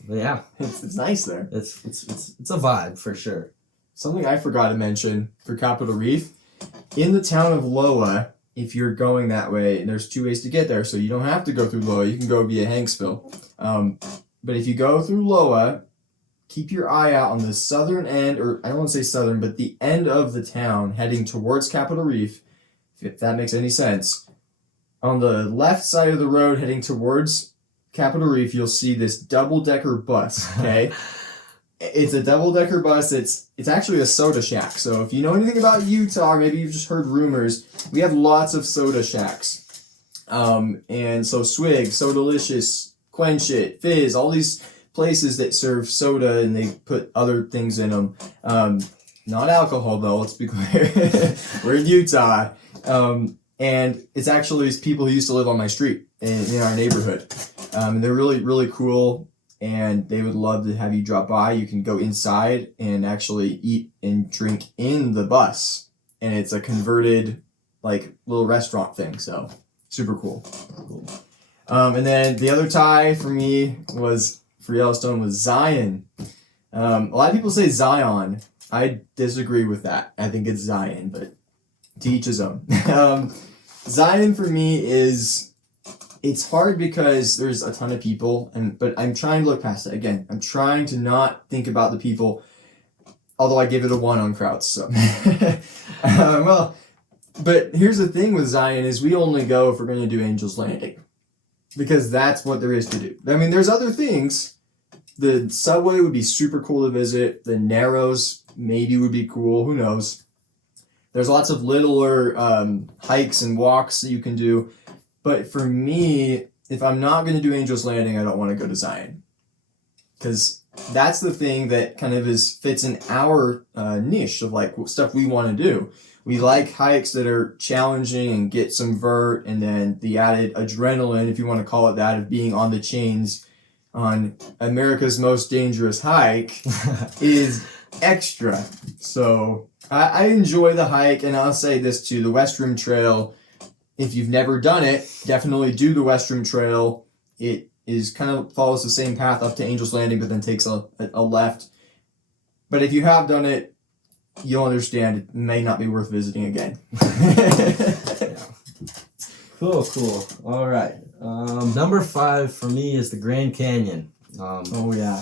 But yeah, it's nice there. It's a vibe for sure. Something I forgot to mention for Capitol Reef, in the town of Loa, if you're going that way, and there's 2 ways to get there, so you don't have to go through Loa. You can go via Hanksville. But if you go through Loa, keep your eye out on the southern end, or I don't want to say southern, but the end of the town heading towards Capitol Reef, if that makes any sense. On the left side of the road heading towards Capitol Reef, you'll see this double-decker bus, okay? It's a double-decker bus. It's actually a soda shack. So if you know anything about Utah, or maybe you've just heard rumors, we have lots of soda shacks. And so Swig, Sodalicious, Quench It, Fizz, all these places that serve soda and they put other things in them. Not alcohol though, let's be clear. We're in Utah. And it's actually people who used to live on my street in our neighborhood. And they're really, really cool. And they would love to have you drop by. You can go inside and actually eat and drink in the bus. And it's a converted, little restaurant thing. So, super cool. And then the other tie for me was for Yellowstone was Zion. A lot of people say Zion. I disagree with that. I think it's Zion, but to each his own. Zion for me is, it's hard because there's a ton of people, but I'm trying to look past it. Again, I'm trying to not think about the people, although I give it a 1 on crowds. So, well, but here's the thing with Zion is we only go if we're going to do Angel's Landing, because that's what there is to do. I mean, there's other things. The subway would be super cool to visit. The Narrows maybe would be cool. Who knows? There's lots of littler hikes and walks that you can do. But for me, if I'm not going to do Angel's Landing, I don't want to go to Zion. Because that's the thing that kind of fits in our niche of like stuff we want to do. We like hikes that are challenging and get some vert, and then the added adrenaline, if you want to call it that, of being on the chains on America's most dangerous hike is extra. So I enjoy the hike, and I'll say this too, the West Rim Trail, if you've never done it, definitely do the West Rim Trail. It is kind of follows the same path up to Angel's Landing, but then takes a left. But if you have done it, you'll understand it may not be worth visiting again. Cool. All right. Number 5 for me is the Grand Canyon. Oh yeah.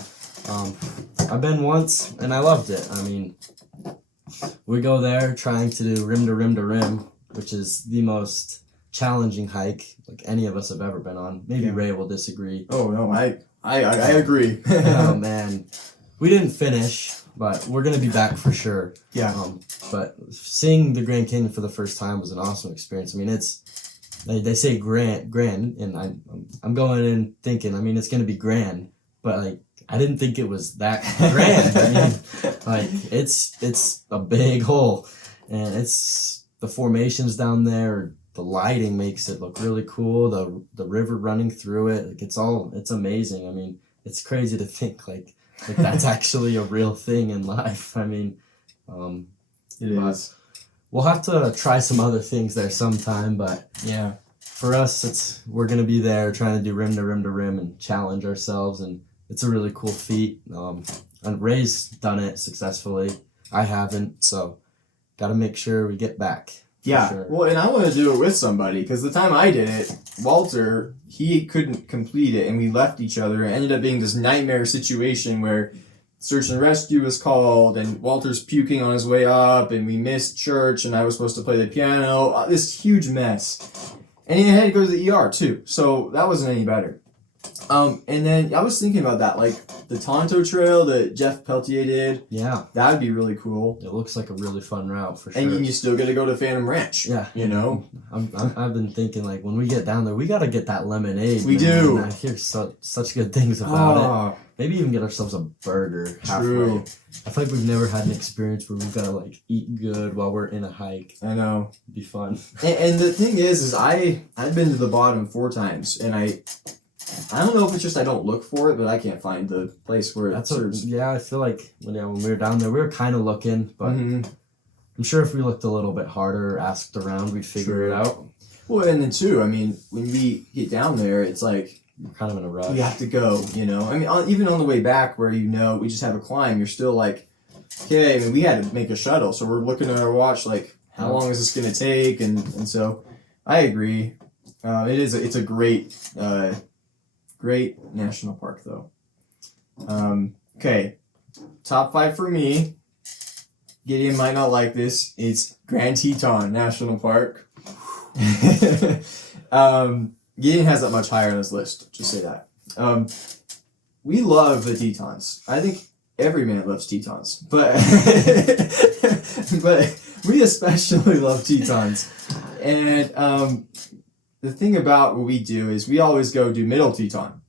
I've been once and I loved it. I mean, we go there trying to do rim to rim to rim, which is the most challenging hike like any of us have ever been on. Maybe Ray will disagree. Oh no, I agree. Oh man, we didn't finish, but we're gonna be back for sure. Yeah. But seeing the Grand Canyon for the first time was an awesome experience. I mean, they say grand, and I'm going in thinking, I mean, it's gonna be grand, but like I didn't think it was that grand. I mean, like it's a big hole, and it's the formations down there. The lighting makes it look really cool. The river running through it, like it's amazing. I mean, it's crazy to think like that's actually a real thing in life. I mean, it is. We'll have to try some other things there sometime, but yeah, for us, we're gonna be there trying to do rim to rim to rim and challenge ourselves, and it's a really cool feat. And Ray's done it successfully. I haven't, so got to make sure we get back. Yeah, Sure. well, and I want to do it with somebody, because the time I did it, Walter, he couldn't complete it, and we left each other. It ended up being this nightmare situation where search and rescue was called, and Walter's puking on his way up, and we missed church, and I was supposed to play the piano. This huge mess. And he had to go to the ER, too, so that wasn't any better. And then I was thinking about that, like the Tonto Trail that Jeff Peltier did. Yeah, that would be really cool. it looks like a really fun route for sure. And you still get to go to Phantom Ranch. Yeah, you know. I've been thinking like when we get down there, we got to get that lemonade. We man. do. I hear such good things about it. Maybe even get ourselves a burger halfway. True. I feel like we've never had an experience where we've got to like eat good while we're in a hike. I know. It'd be fun. And the thing is I've been to the bottom 4 times, and I don't know if it's just I don't look for it, but I can't find the place where it serves. Yeah, I feel like when we were down there, we were kind of looking, but I'm sure if we looked a little bit harder or asked around, we'd figure it out. Well, and then too, I mean, when we get down there, it's like We're kind of in a rush. we have to go, you know. I mean, even on the way back where, we just have a climb, you're still like, okay, I mean, we had to make a shuttle, so we're looking at our watch like, how long is this going to take? And so I agree. It's a great national park, though. Okay, top 5 for me. Gideon might not like this. It's Grand Teton National Park. Gideon has that much higher on his list. Just say that. We love the Tetons. I think every man loves Tetons, but but we especially love Tetons. And the thing about what we do is we always go do Middle Teton.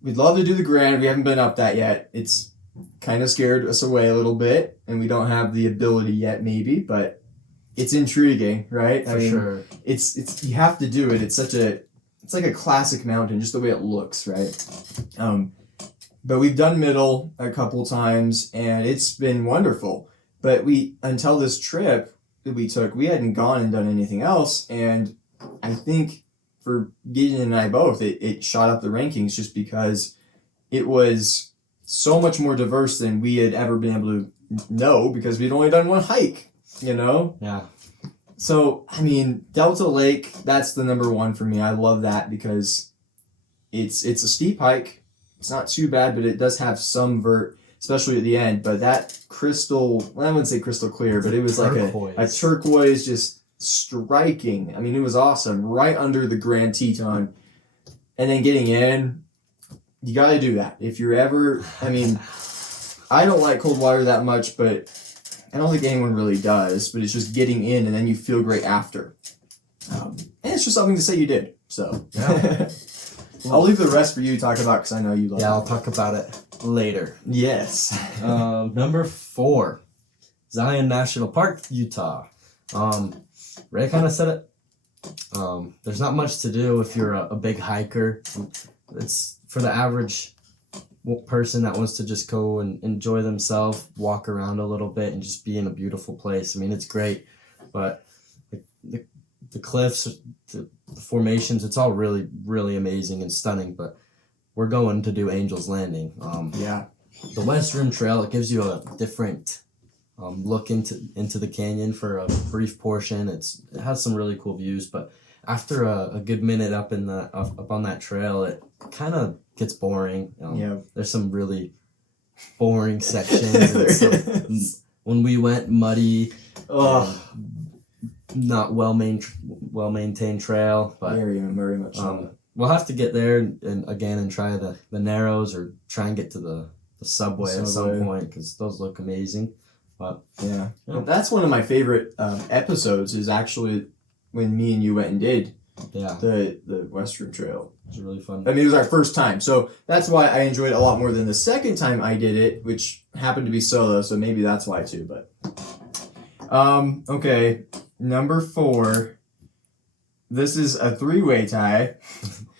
We'd love to do the Grand. We haven't been up that yet. It's kind of scared us away a little bit, and we don't have the ability yet, maybe, but it's intriguing, right? For sure. It's you have to do it. It's like a classic mountain, just the way it looks, right? But we've done Middle a couple times, and it's been wonderful. But until this trip that we took, we hadn't gone and done anything else, and I think for Gideon and I both, it shot up the rankings just because it was so much more diverse than we had ever been able to know because we'd only done one hike, you know? Yeah. So, I mean, Delta Lake, that's the number one for me. I love that because it's a steep hike. It's not too bad, but it does have some vert, especially at the end. But that crystal, well, I wouldn't say crystal clear, but it was like a turquoise, just striking. I mean, it was awesome. Right under the Grand Teton. And then getting in, you got to do that. If you're ever, I mean, I don't like cold water that much, but I don't think anyone really does. But it's just getting in, and then you feel great after. And it's just something to say you did. So Yeah. I'll leave the rest for you to talk about because I know you love. Yeah, I'll talk about it later. Yes. Number 4, Zion National Park, Utah. Ray kind of said it. There's not much to do if you're a big hiker. It's for the average person that wants to just go and enjoy themselves, walk around a little bit, and just be in a beautiful place. I mean, it's great, but the cliffs, the formations, it's all really, really amazing and stunning. But we're going to do Angel's Landing. Yeah. The West Rim Trail, it gives you a different look into the canyon for a brief portion. It has some really cool views, but after a good minute up on that trail, it kind of gets boring. There's some really boring sections. And when we went, muddy, not well maintained trail, but very much. We'll have to get there and try the Narrows or try and get to the subway at some point because those look amazing. But yeah. Well, that's one of my favorite episodes. Is actually when me and you went and did the Western Trail. It was really fun. I mean, it was our first time, so that's why I enjoyed it a lot more than the second time I did it, which happened to be solo. So maybe that's why too. But okay, number 4. This is a 3-way tie.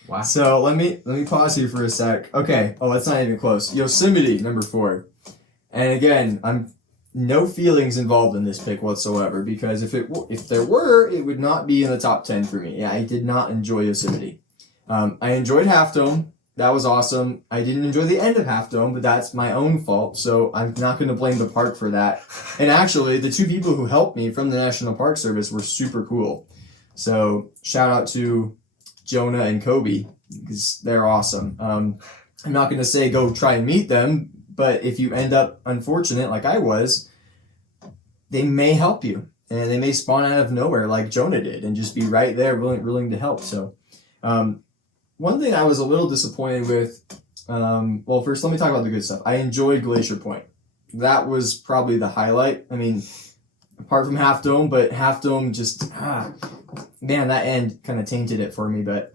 Wow. So let me pause here for a sec. Okay. Oh, that's not even close. Yosemite, number 4. And again, I'm no feelings involved in this pick whatsoever because if there were, it would not be in the top 10 for me. Yeah, I did not enjoy Yosemite. I enjoyed Half Dome. That was awesome. I didn't enjoy the end of Half Dome, but that's my own fault. So I'm not going to blame the park for that. And actually, the 2 people who helped me from the National Park Service were super cool. So shout out to Jonah and Kobe because they're awesome. I'm not going to say go try and meet them, but if you end up unfortunate like I was, they may help you and they may spawn out of nowhere like Jonah did and just be right there willing to help. So one thing I was a little disappointed with, well, first let me talk about the good stuff. I enjoyed Glacier Point. That was probably the highlight. I mean, apart from Half Dome, but Half Dome just, man, that end kind of tainted it for me. But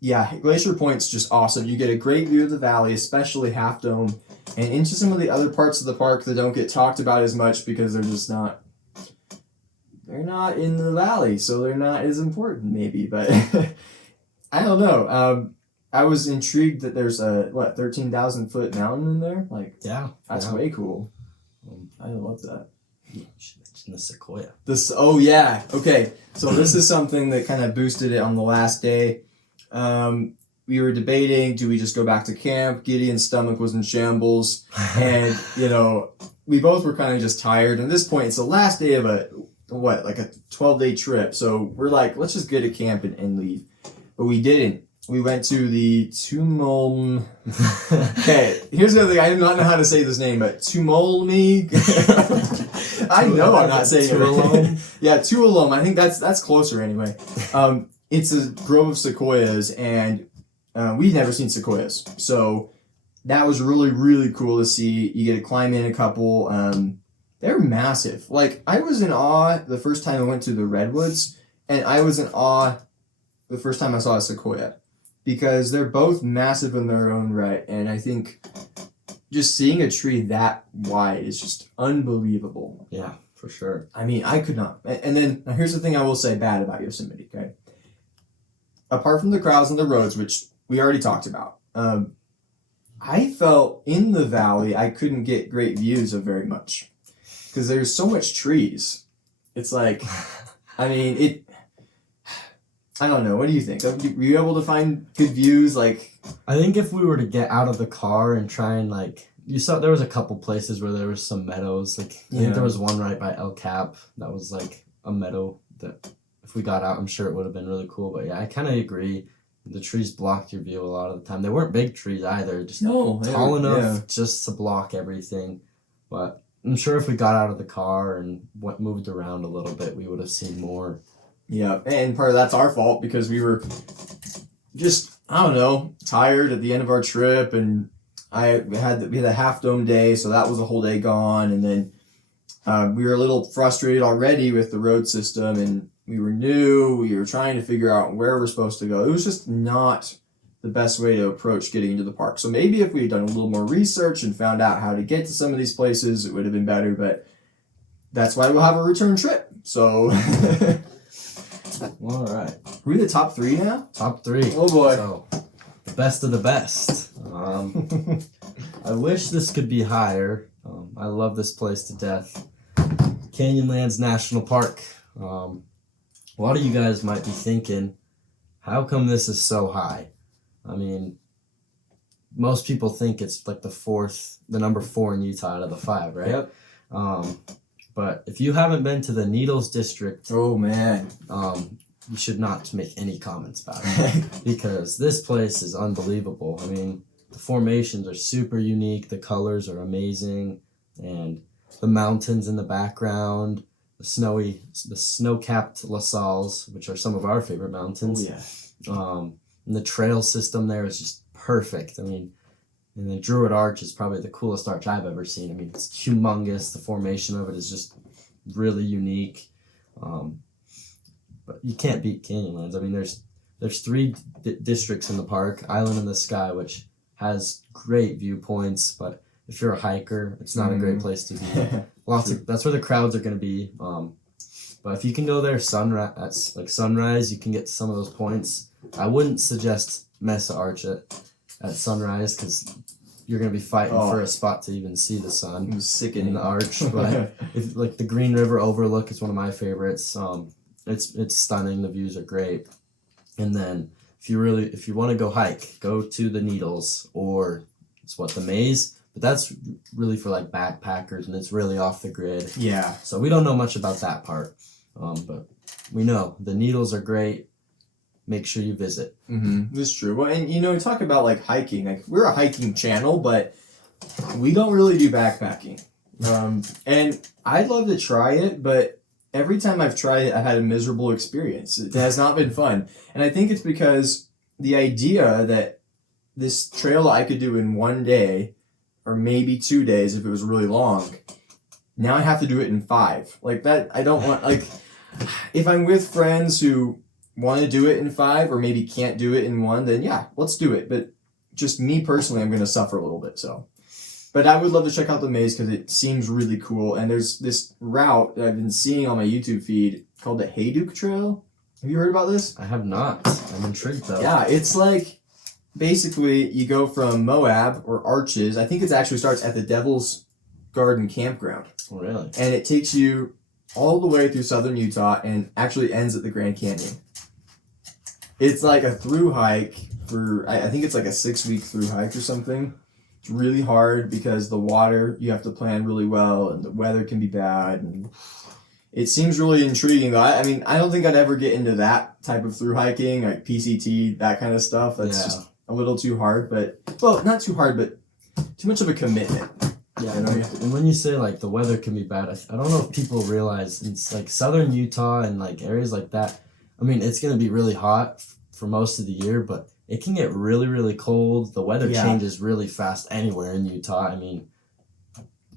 yeah, Glacier Point's just awesome. You get a great view of the valley, especially Half Dome, and into some of the other parts of the park that don't get talked about as much because they're just not, they're not in the valley, so they're not as important maybe. But I don't know. I was intrigued that there's a 13,000 foot mountain in there. Like, yeah, that's way cool. I love that. You should mention the Sequoia. Oh yeah. Okay. So this is something that kind of boosted it on the last day. We were debating, do we just go back to camp? Gideon's stomach was in shambles, and we both were kind of just tired. And at this point, it's the last day of a 12-day trip. So we're like, let's just get to camp and leave. But we didn't. We went to the Tuolumne. Okay, here's the other thing. I do not know how to say this name, but Tuolumne. I know I'm not saying it right. Yeah, Tuolumne. I think that's closer anyway. It's a grove of sequoias, and we'd never seen sequoias, so that was really, really cool to see. You get to climb in a couple. They're massive. Like, I was in awe the first time I went to the redwoods, and I was in awe the first time I saw a sequoia, because they're both massive in their own right, and I think just seeing a tree that wide is just unbelievable. Yeah, for sure. I mean, I could not. And then now here's the thing I will say bad about Yosemite, okay? Apart from the crowds and the roads, which we already talked about, I felt in the valley I couldn't get great views of very much because there's so much trees. It's like, I mean, I don't know. What do you think? Were you able to find good views? Like, I think if we were to get out of the car and try and like you saw there was a couple places where there was some meadows. Like I think there was one right by El Cap that was like a meadow that if we got out I'm sure it would have been really cool. But yeah, I kinda agree. The trees blocked your view a lot of the time. They weren't big trees either, just tall enough just to block everything. But I'm sure if we got out of the car and moved around a little bit, we would have seen more. Yeah, and part of that's our fault because we were just, I don't know, tired at the end of our trip, and we had a half dome day, so that was a whole day gone, and then we were a little frustrated already with the road system, and we were new. We were trying to figure out where we're supposed to go. It was just not the best way to approach getting into the park. So maybe if we had done a little more research and found out how to get to some of these places, it would have been better. But that's why we'll have a return trip. So. All right. Are we the top 3 now? Top 3. Oh boy. So, the best of the best. I wish this could be higher. I love this place to death. Canyonlands National Park. A lot of you guys might be thinking, how come this is so high? I mean, most people think it's like the number 4 in Utah out of the 5, right? Yep. But if you haven't been to the Needles District, oh man, you should not make any comments about it because this place is unbelievable. I mean, the formations are super unique, the colors are amazing, and the mountains in the background, the snow-capped La Salles, which are some of our favorite mountains. Oh, yeah. And the trail system there is just perfect. I mean, and the Druid Arch is probably the coolest arch I've ever seen. I mean, it's humongous. The formation of it is just really unique. But you can't beat Canyonlands. I mean, there's 3 districts in the park. Island in the Sky, which has great viewpoints, but if you're a hiker, it's not a great place to be. That's where the crowds are going to be. But if you can go there sunrise, you can get to some of those points. I wouldn't suggest Mesa Arch at sunrise because you're going to be fighting for a spot to even see the sun. It was sickening. In the arch. But like the Green River Overlook is one of my favorites. It's stunning. The views are great. And then if you want to go hike, go to the Needles or the Maze. But that's really for like backpackers and it's really off the grid. Yeah. So we don't know much about that part. But we know the Needles are great. Make sure you visit. That's true. Well, and you talk about like hiking. Like we're a hiking channel, but we don't really do backpacking. And I'd love to try it, but every time I've tried it, I've had a miserable experience. It has not been fun. And I think it's because the idea that this trail I could do in one day, or maybe 2 days if it was really long, now I have to do it in 5. Like that, I don't want, like, if I'm with friends who want to do it in 5 or maybe can't do it in 1, then yeah, let's do it. But just me personally, I'm going to suffer a little bit. So, but I would love to check out the maze because it seems really cool. And there's this route that I've been seeing on my YouTube feed called the Hayduke Trail. Have you heard about this? I have not. I'm intrigued though. Yeah, it's like basically you go from Moab or Arches. I think it actually starts at the Devil's Garden Campground. Oh, really? And it takes you all the way through southern Utah and actually ends at the Grand Canyon. It's like a through hike for, I think it's like a 6-week through hike or something. It's really hard because the water, you have to plan really well and the weather can be bad. And it seems really intriguing though. I mean, I don't think I'd ever get into that type of through hiking, like PCT, that kind of stuff. That's just a little too hard, but, well, not too hard, but too much of a commitment. Yeah, and when you say like the weather can be bad, I don't know if people realize it's like southern Utah and like areas like that. I mean, it's going to be really hot for most of the year, but it can get really, really cold. The weather changes really fast anywhere in Utah. I mean,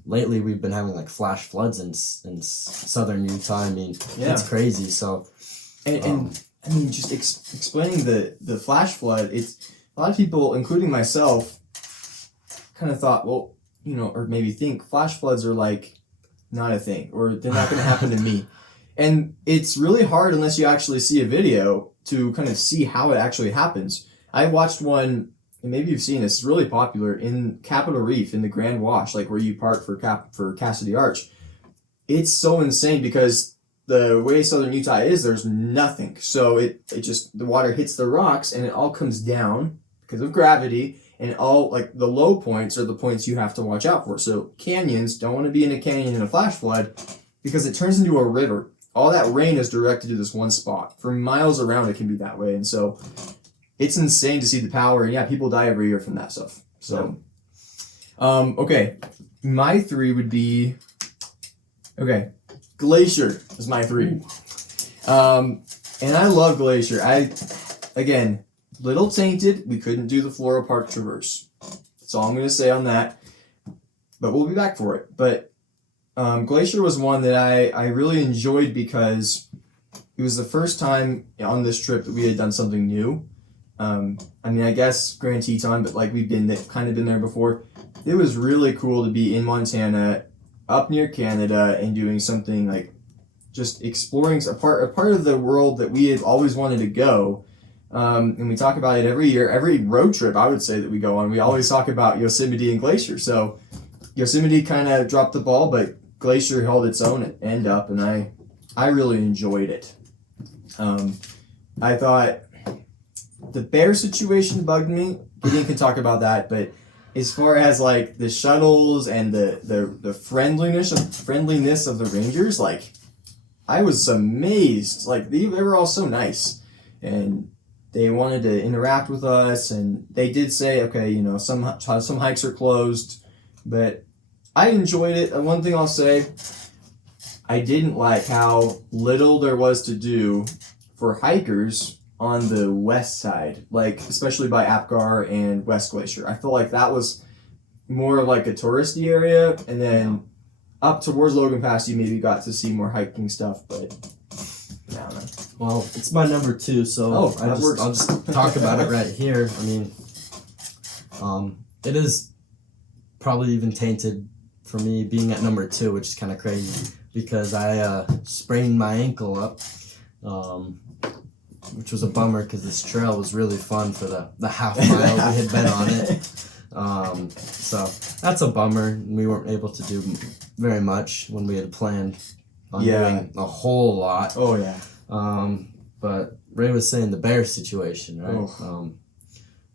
lately we've been having like flash floods in southern Utah. I mean, it's crazy. So, and I mean, just explaining the flash flood, it's a lot of people, including myself, kind of thought, well, or maybe think flash floods are like not a thing, or they're not going to happen to me. And it's really hard unless you actually see a video to kind of see how it actually happens. I watched one, and maybe you've seen this, it's really popular in Capitol Reef in the Grand Wash, like where you park for Cassidy Arch. It's so insane because the way southern Utah is, there's nothing. So it just, the water hits the rocks and it all comes down because of gravity, and all like the low points are the points you have to watch out for. So canyons, don't want to be in a canyon in a flash flood because it turns into a river. All that rain is directed to this one spot. For miles around it can be that way. And so it's insane to see the power, and yeah, people die every year from that stuff. So okay. My 3 would be Glacier is my 3. And I love Glacier. Again, little tainted. We couldn't do the Floral Park Traverse. That's all I'm going to say on that. But we'll be back for it. But Glacier was one that I really enjoyed because it was the first time on this trip that we had done something new. I mean, I guess Grand Teton, but like we've kind of been there before. It was really cool to be in Montana, up near Canada, and doing something like just exploring a part of the world that we had always wanted to go. And we talk about it every year, every road trip I would say that we go on. We always talk about Yosemite and Glacier. So Yosemite kind of dropped the ball, but Glacier held its own end up, and I really enjoyed it. I thought the bear situation bugged me. Gideon can talk about that, but as far as like the shuttles and the friendliness of the rangers, like I was amazed. Like they were all so nice, and they wanted to interact with us, and they did say, okay, you know, some hikes are closed, but I enjoyed it. And one thing I'll say, I didn't like how little there was to do for hikers on the west side, like especially by Apgar and West Glacier. I feel like that was more of like a touristy area, and then up towards Logan Pass you maybe got to see more hiking stuff, but I don't know. Well, it's my number 2, so I'll just talk about it right here. I mean, it is probably even tainted for me being at number 2, which is kind of crazy because I sprained my ankle up. Which was a bummer because this trail was really fun for the half mile we had been on it. So that's a bummer. We weren't able to do very much when we had planned on doing a whole lot. Oh, yeah. But Ray was saying the bear situation, right? Oh.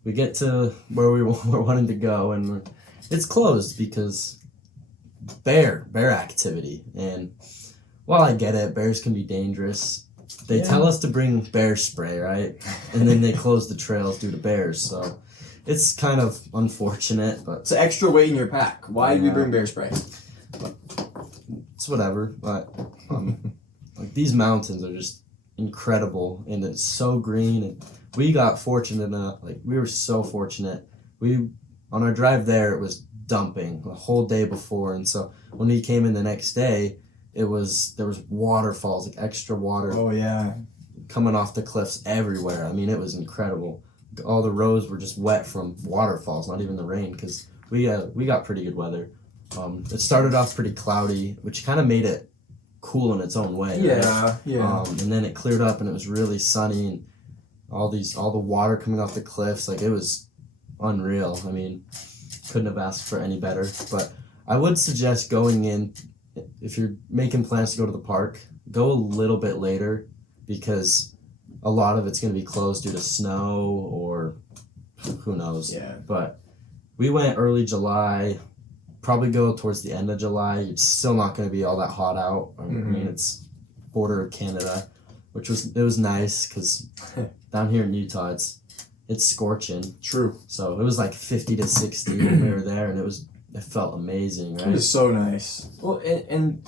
We get to where we were wanting to go, and it's closed because bear activity. And while I get it, bears can be dangerous. They tell us to bring bear spray, right? And then they close the trails due to bears. So it's kind of unfortunate, but it's an extra weight in your pack. Why did we bring bear spray? It's whatever. But like these mountains are just incredible, and it's so green. And we got fortunate enough. Like we were so fortunate. We on our drive there, it was dumping the whole day before, and so when we came in the next day, there was waterfalls, like extra water. Oh yeah, coming off the cliffs everywhere. I mean, it was incredible. All the roads were just wet from waterfalls, not even the rain, because we got pretty good weather. It started off pretty cloudy, which kind of made it cool in its own way. Yeah, right? yeah. And then it cleared up, and it was really sunny, and all the water coming off the cliffs, like it was unreal. I mean, couldn't have asked for any better. But I would suggest going in. If you're making plans to go to the park, go a little bit later because a lot of it's going to be closed due to snow or who knows. Yeah. But we went early July, probably go towards the end of July. It's still not going to be all that hot out. I mean, it's border of Canada, it was nice because down here in Utah, it's scorching. True. So it was like 50 to 60 when we were there, and it felt amazing, right? It was so nice. Well, and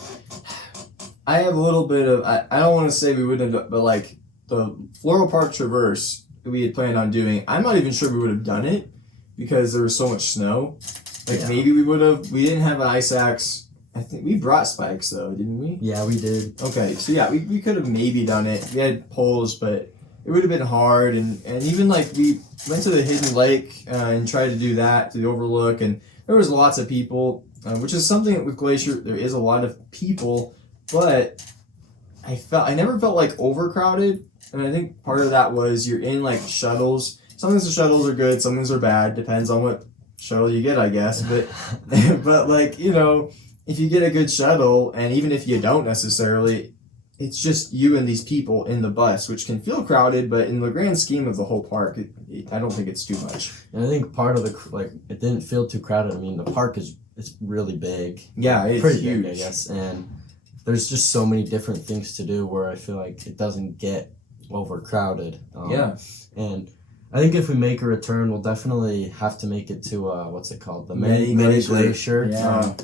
I have a little bit of, I don't want to say we wouldn't have, but like the Floral Park Traverse that we had planned on doing, I'm not even sure we would have done it because there was so much snow. Like maybe we didn't have an ice axe. I think we brought spikes though, didn't we? Yeah, we did. Okay, so yeah, we could have maybe done it. We had poles, but it would have been hard. And even like we went to the Hidden Lake and tried to do that, to the overlook, and there was lots of people, which is something with Glacier. There is a lot of people, but I never felt like overcrowded, and I think part of that was you're in like shuttles. Sometimes the shuttles are good, sometimes are bad. Depends on what shuttle you get, I guess. But but like, you know, if you get a good shuttle, and even if you don't necessarily, it's just you and these people in the bus, which can feel crowded, but in the grand scheme of the whole park, I don't think it's too much. And I think part of it didn't feel too crowded. I mean, the park it's really big. Yeah, it's pretty huge. big, I guess. And there's just so many different things to do where I feel like it doesn't get overcrowded. Yeah. And I think if we make a return, we'll definitely have to make it to what's it called, the Many Many Glacier. Glacier. Yeah.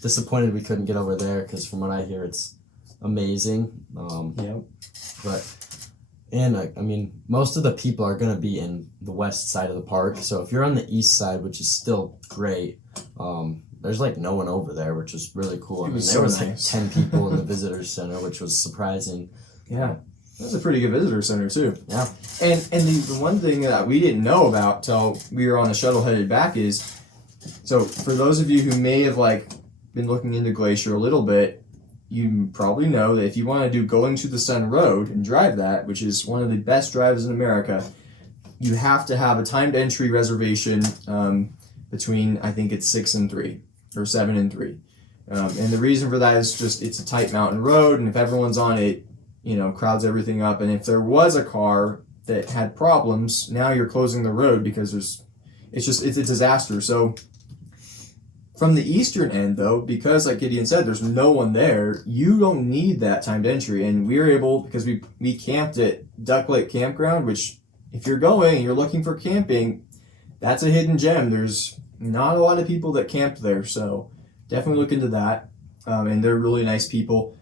Disappointed we couldn't get over there because from what I hear, it's amazing. Yeah. And I mean, most of the people are gonna be in the west side of the park. So if you're on the east side, which is still great, there's like no one over there, which is really cool. I mean, was there so was nice. like 10 people in the visitor center, which was surprising. Yeah. That's a pretty good visitor center too. Yeah. And the one thing that we didn't know about till we were on the shuttle headed back is, so for those of you who may have like been looking into Glacier a little bit, you probably know that if you want to do Going to the Sun Road and drive that, which is one of the best drives in America, you have to have a timed entry reservation between, I think it's 6 and 3 or 7 and 3. And the reason for that is just it's a tight mountain road, and if everyone's on it, crowds everything up. And if there was a car that had problems, now you're closing the road because it's a disaster. So from the eastern end, though, because like Gideon said, there's no one there, you don't need that timed entry. And we were able, because we camped at Duck Lake Campground, which if you're going and you're looking for camping, that's a hidden gem. There's not a lot of people that camped there, so definitely look into that. And they're really nice people.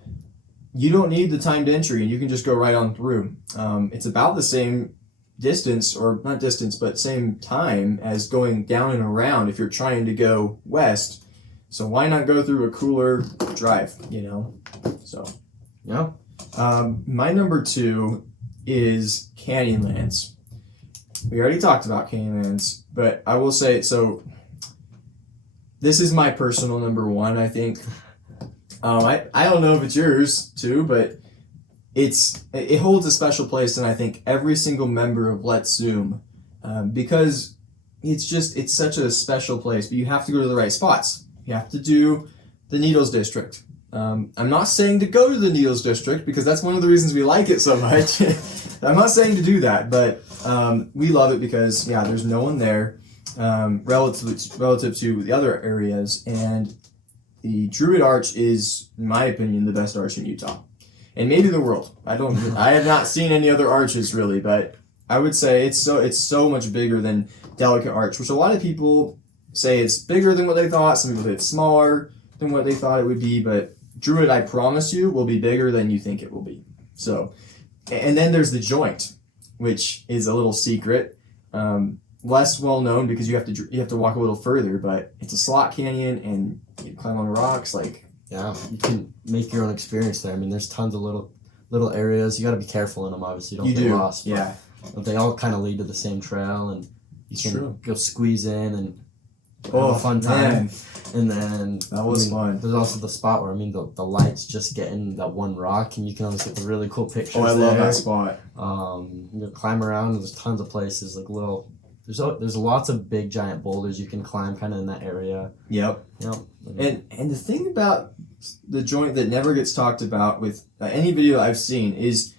You don't need the timed entry, and you can just go right on through. It's about the same distance, or not distance, but same time as going down and around if you're trying to go west. So why not go through a cooler drive, So, Yeah. my number 2 is Canyonlands. We already talked about Canyonlands, but I will say, so this is my personal number 1, I think. I don't know if it's yours too, but it holds a special place in I think every single member of Let's Zoom, because it's such a special place. But you have to go to the right spots. You have to do the Needles District. I'm not saying to go to the Needles District because that's one of the reasons we like it so much. I'm not saying to do that, but we love it because there's no one there relative to the other areas, and the Druid Arch is, in my opinion, the best arch in Utah, and maybe the world. I have not seen any other arches really, but I would say it's so much bigger than Delicate Arch, which a lot of people say it's bigger than what they thought. Some people say it's smaller than what they thought it would be, but Druid, I promise you, will be bigger than you think it will be. So, and then there's the Joint, which is a little secret. Less well known because you have to walk a little further, but it's a slot canyon and you climb on rocks. Yeah, you can make your own experience there. I mean, there's tons of little areas. You got to be careful in them, obviously. You don't get lost. Yeah. But they all kind of lead to the same trail, and you can go squeeze in and have a fun time. Man. And then That was fun. There's also the spot where the lights just get in that one rock, and you can always get the really cool pictures. Oh, I love that spot. You climb around. There's tons of places There's lots of big giant boulders you can climb kind of in that area. Yep. And the thing about the Joint that never gets talked about with any video I've seen is,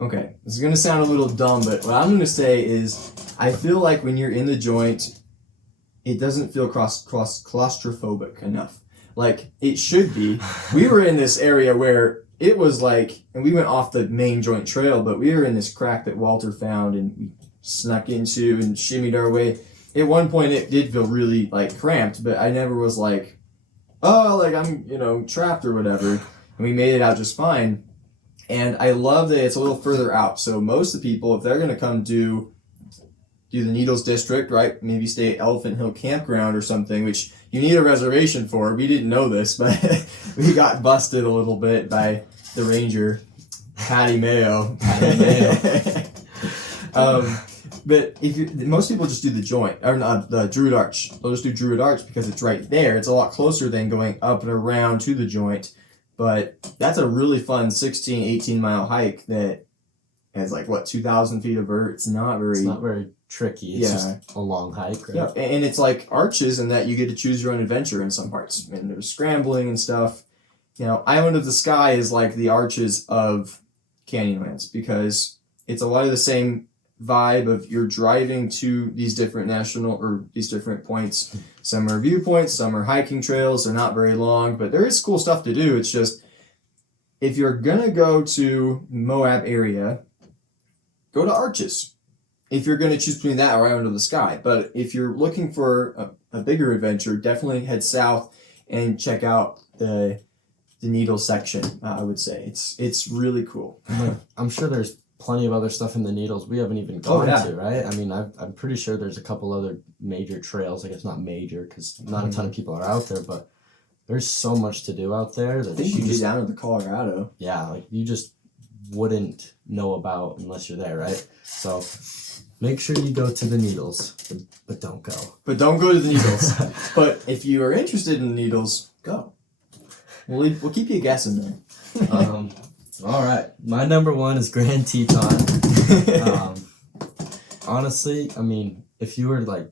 okay, this is going to sound a little dumb, but what I'm going to say is I feel like when you're in the Joint, it doesn't feel claustrophobic enough. Like it should be. We were in this area where it was like, and we went off the main Joint trail, but we were in this crack that Walter found and we snuck into and shimmied our way. At one point it did feel really cramped, but I never was like, oh, I'm, trapped or whatever. And we made it out just fine. And I love that it's a little further out. So most of the people, if they're going to come do the Needles District, right? Maybe stay at Elephant Hill Campground or something, which you need a reservation for. We didn't know this, but we got busted a little bit by the ranger, Patty Mayo. But most people just do the Joint, or not, the Druid Arch. They'll just do Druid Arch because it's right there. It's a lot closer than going up and around to the Joint. But that's a really fun 16, 18 mile hike that has 2,000 feet of vert. It's not very tricky. It's just a long hike, right? Yeah, and it's like arches in that you get to choose your own adventure in some parts. And there's scrambling and stuff. Island of the Sky is like the Arches of Canyonlands because it's a lot of the same vibe of you're driving to these different these different points. Some are viewpoints, some are hiking trails. They're not very long, but there is cool stuff to do. It's just if you're gonna go to Moab area, go to Arches. If you're gonna choose between that or Island of the Sky, but if you're looking for a bigger adventure, definitely head south and check out the Needles section. I would say it's really cool. I'm sure there's plenty of other stuff in the Needles we haven't even gone yeah. to, right? I mean, I'm pretty sure there's a couple other major trails. I guess not major because not a ton of people are out there, but there's so much to do out there I that think you just, get down to the Colorado. yeah, like you just wouldn't know about unless you're there, right? So make sure you go to the Needles, but don't go. But don't go to the Needles. But if you are interested in the Needles, go. We'll keep you guessing there. All right, my number one is Grand Teton. Honestly, I mean, if you were like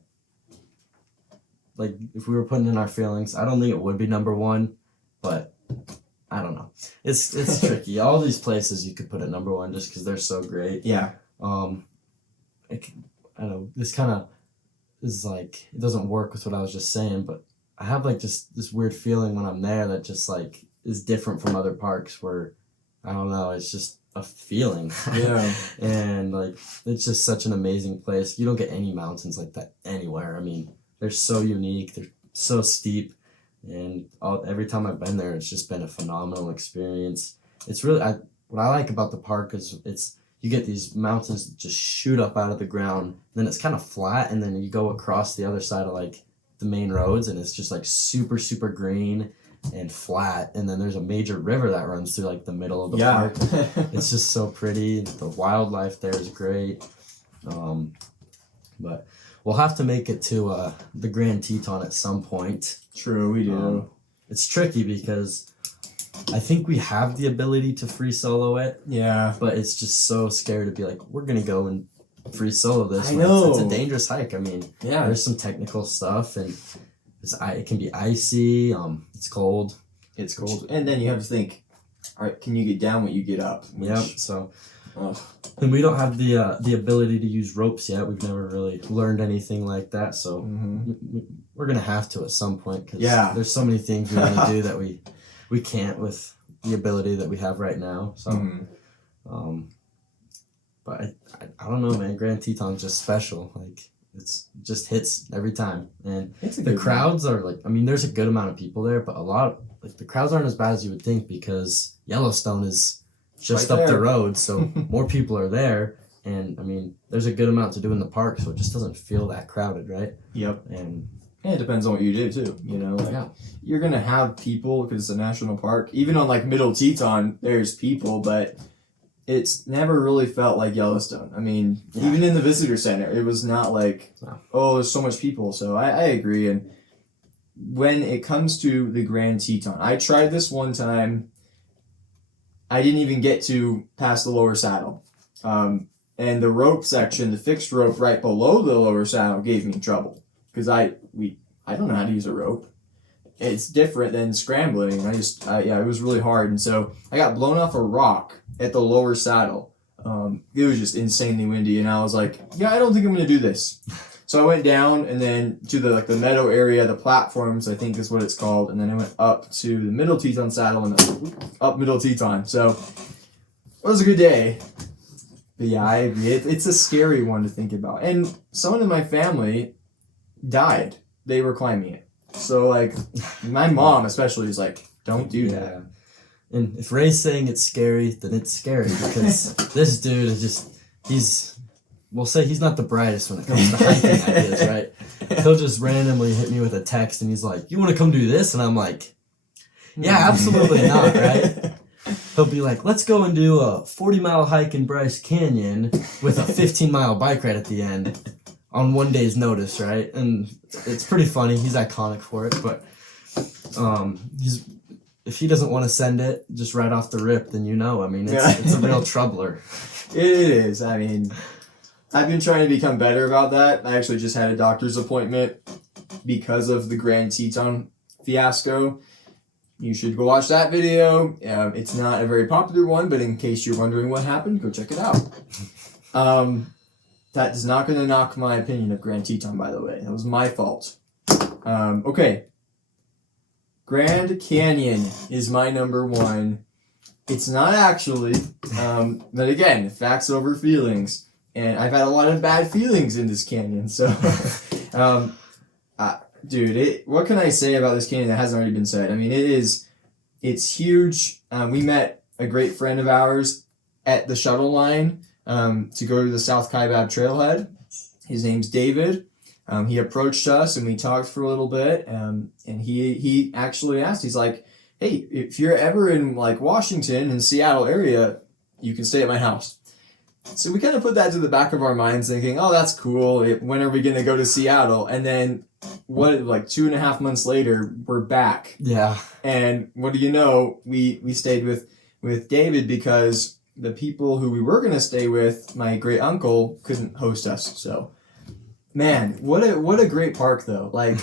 if we were putting in our feelings, I don't think it would be number one, but I don't know. It's tricky. All these places you could put at number one just because they're so great. Yeah. I don't know. This kind of is like it doesn't work with what I was just saying, but I have like just this weird feeling when I'm there that just like is different from other parks where I don't know. It's just a feeling. Yeah. And like it's just such an amazing place. You don't get any mountains like that anywhere. I mean, they're so unique. They're so steep, and every time I've been there, it's just been a phenomenal experience. It's really what I like about the park is you get these mountains that just shoot up out of the ground. Then it's kind of flat, and then you go across the other side of like the main roads, and it's just like super super green and flat. And then there's a major river that runs through like the middle of the park. It's just so pretty. The wildlife there is great. But we'll have to make it to the Grand Teton at some point. True, we do. It's tricky because I think we have the ability to free solo it. Yeah. But it's just so scary to be like, we're going to go and free solo this. I know. It's a dangerous hike. I mean, Yeah. there's some technical stuff, and it can be icy. It's cold. It's cold. And then you have to think, all right, can you get down what you get up? Yep. So, and we don't have the ability to use ropes yet. We've never really learned anything like that. So we're gonna have to at some point because there's so many things we want to do that we can't with the ability that we have right now. So, but I don't know, man. Grand Teton's just special. Like it just hits every time, and the crowds are like. I mean, there's a good amount of people there, but the crowds aren't as bad as you would think because Yellowstone is just right up there. the road, so more people are there, and I mean, there's a good amount to do in the park, so it just doesn't feel that crowded, right? Yep. And it depends on what you do too. You're gonna have people because it's a national park. Even on like Middle Teton, there's people, but it's never really felt like Yellowstone. I mean, even in the visitor center, it was not like, there's so much people. So I agree. And when it comes to the Grand Teton, I tried this one time. I didn't even get to past the lower saddle. And the rope section, the fixed rope right below the lower saddle gave me trouble. Because I don't know how to use a rope. It's different than scrambling. It was really hard. And so I got blown off a rock at the lower saddle. It was just insanely windy. And I was like, I don't think I'm going to do this. So I went down and then to the meadow area, the platforms, I think is what it's called. And then I went up to the Middle Teton saddle and up Middle Teton. So it was a good day. But yeah, I agree. It's a scary one to think about. And someone in my family died. They were climbing it. So my mom especially was like, don't do that. And if Ray's saying it's scary, then it's scary because this dude is we'll say he's not the brightest when it comes to hiking ideas, right? He'll just randomly hit me with a text and he's like, you want to come do this? And I'm like, yeah, absolutely not, right? He'll be like, let's go and do a 40-mile hike in Bryce Canyon with a 15-mile bike ride at the end on one day's notice, right? And it's pretty funny. He's iconic for it, but if he doesn't want to send it just right off the rip, then I mean, it's a real troubler. It is. I mean, I've been trying to become better about that. I actually just had a doctor's appointment because of the Grand Teton fiasco. you should go watch that video. It's not a very popular one, but in case you're wondering what happened, go check it out. That is not going to knock my opinion of Grand Teton, by the way. That was my fault. Okay. Grand Canyon is my number one. It's not actually, but again, facts over feelings. And I've had a lot of bad feelings in this canyon, so, dude, what can I say about this canyon that hasn't already been said? I mean, it's huge. We met a great friend of ours at the shuttle line to go to the South Kaibab trailhead. His name's David. He approached us and we talked for a little bit, and he actually asked, he's like, hey, if you're ever in like Washington and Seattle area, you can stay at my house. So we kind of put that to the back of our minds thinking, oh, that's cool. When are we going to go to Seattle? And then like 2.5 months later, we're back. Yeah. And what do you know? We stayed with David because the people who we were going to stay with, my great uncle, couldn't host us. So, man, what a great park though. Like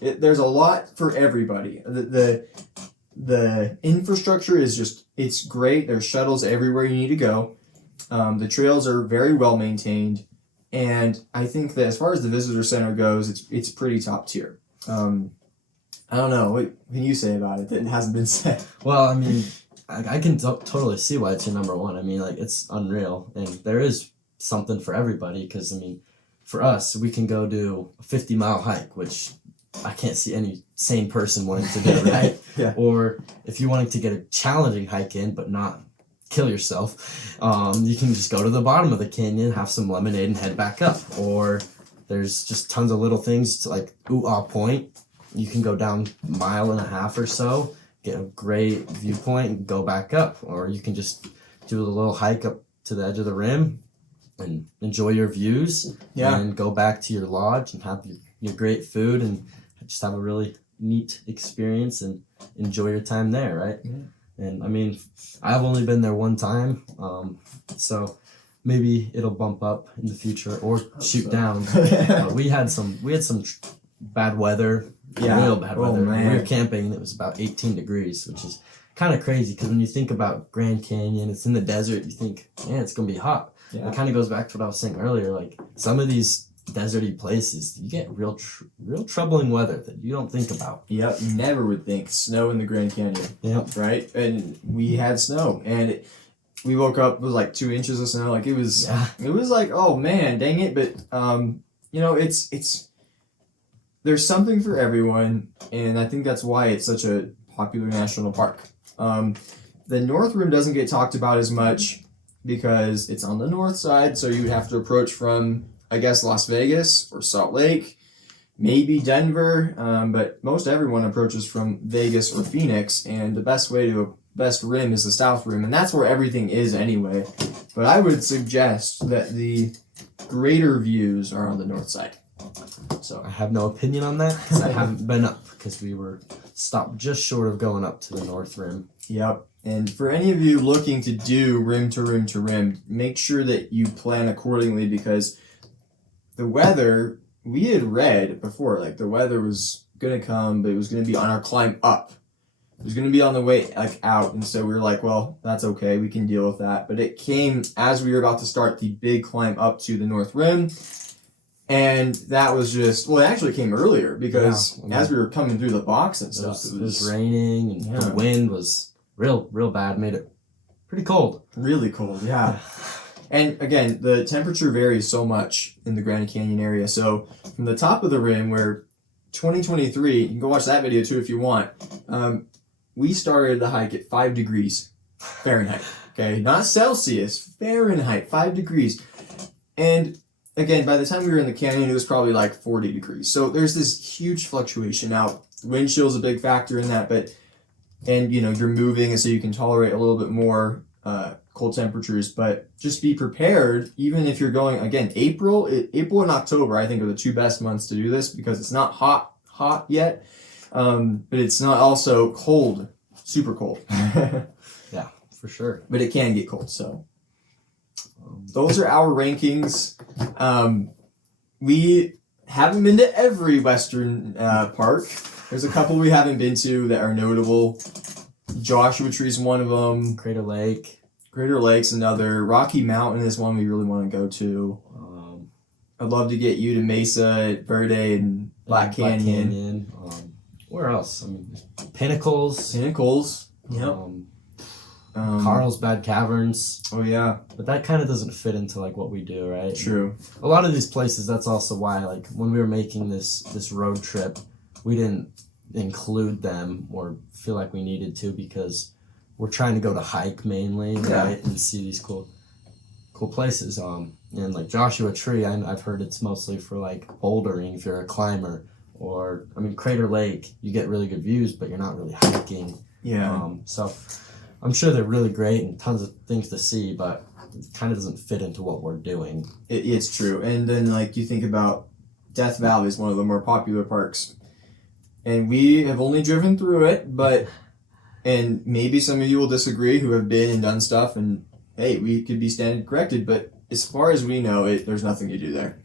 there's a lot for everybody. The infrastructure is just, it's great. There's shuttles everywhere you need to go. The trails are very well maintained, and I think that as far as the visitor center goes, it's pretty top tier. I don't know. What can you say about it that hasn't been said? Well, I mean, I can totally see why it's your number one. I mean, like, it's unreal, and there is something for everybody, because, I mean, for us, we can go do a 50-mile hike, which I can't see any sane person wanting to do, right? Yeah. Or if you're wanting to get a challenging hike in, but not kill yourself, you can just go to the bottom of the canyon, have some lemonade, and head back up. Or there's just tons of little things to, like, Ooh-Ah Point. You can go down 1.5 miles or so, get a great viewpoint, and go back up. Or you can just do a little hike up to the edge of the rim and enjoy your views. Yeah. And go back to your lodge and have your great food and just have a really neat experience and enjoy your time there, right? Yeah. And I mean, I've only been there one time, so maybe it'll bump up in the future or shoot down. But we had some bad weather, real bad weather. Man. We were camping and it was about 18 degrees, which is kind of crazy because when you think about Grand Canyon, it's in the desert. You think, man, it's gonna be hot. Yeah. It kind of goes back to what I was saying earlier. Like some of these deserty places, you get real troubling weather that you don't think about. Yep, you never would think snow in the Grand Canyon. Yep. Right? And we had snow, and we woke up with like 2 inches of snow. Like it was like, oh man, dang it. But you know, it's there's something for everyone, and I think that's why it's such a popular national park. The North Rim doesn't get talked about as much because it's on the north side, so you would have to approach from, I guess, Las Vegas or Salt Lake, maybe Denver, but most everyone approaches from Vegas or Phoenix, and the best rim is the South Rim, and that's where everything is anyway. But I would suggest that the greater views are on the north side. So I have no opinion on that because I haven't been up because we were stopped just short of going up to the North Rim. Yep. And for any of you looking to do rim to rim to rim, make sure that you plan accordingly because the weather, we had read before, like the weather was going to come, but it was going to be on our climb up. It was going to be on the way like out. And so we were like, well, that's okay. We can deal with that. But it came as we were about to start the big climb up to the North Rim. And that was just, well, it actually came earlier because as we were coming through the box and stuff, it was raining and the wind was real bad, made it pretty cold. Really cold, yeah. And again, the temperature varies so much in the Grand Canyon area. So from the top of the rim, where 2023, you can go watch that video too if you want, we started the hike at 5 degrees Fahrenheit, okay? Not Celsius, Fahrenheit, 5 degrees. And again, by the time we were in the canyon, it was probably like 40 degrees. So there's this huge fluctuation. Now, wind chill is a big factor in that, and you know, you're moving, and so you can tolerate a little bit more cold temperatures, but just be prepared, even if you're going, again, April and October, I think are the 2 best months to do this because it's not hot yet, but it's not also cold, super cold. Yeah, for sure. But it can get cold, so. Those are our rankings. We haven't been to every Western park. There's a couple we haven't been to that are notable. Joshua Tree is one of them. Crater Lake. Crater Lake's another. Rocky Mountain is one we really want to go to. I'd love to get you to Mesa Verde and Black Canyon. Where else? I mean, Pinnacles. Yep. Carlsbad Caverns. Oh yeah. But that kind of doesn't fit into like what we do, right? True. A lot of these places, that's also why, like, when we were making this road trip, we didn't include them or feel like we needed to, because we're trying to go to hike mainly, right? And see these cool places. And like Joshua Tree, I've heard it's mostly for like bouldering if you're a climber. Or, I mean, Crater Lake, you get really good views, but you're not really hiking. Yeah. So I'm sure they're really great and tons of things to see, but it kind of doesn't fit into what we're doing. It's true. And then, like, you think about Death Valley is one of the more popular parks. And we have only driven through it, and maybe some of you will disagree who have been and done stuff, and hey, we could be standing corrected, but as far as we know, there's nothing to do there.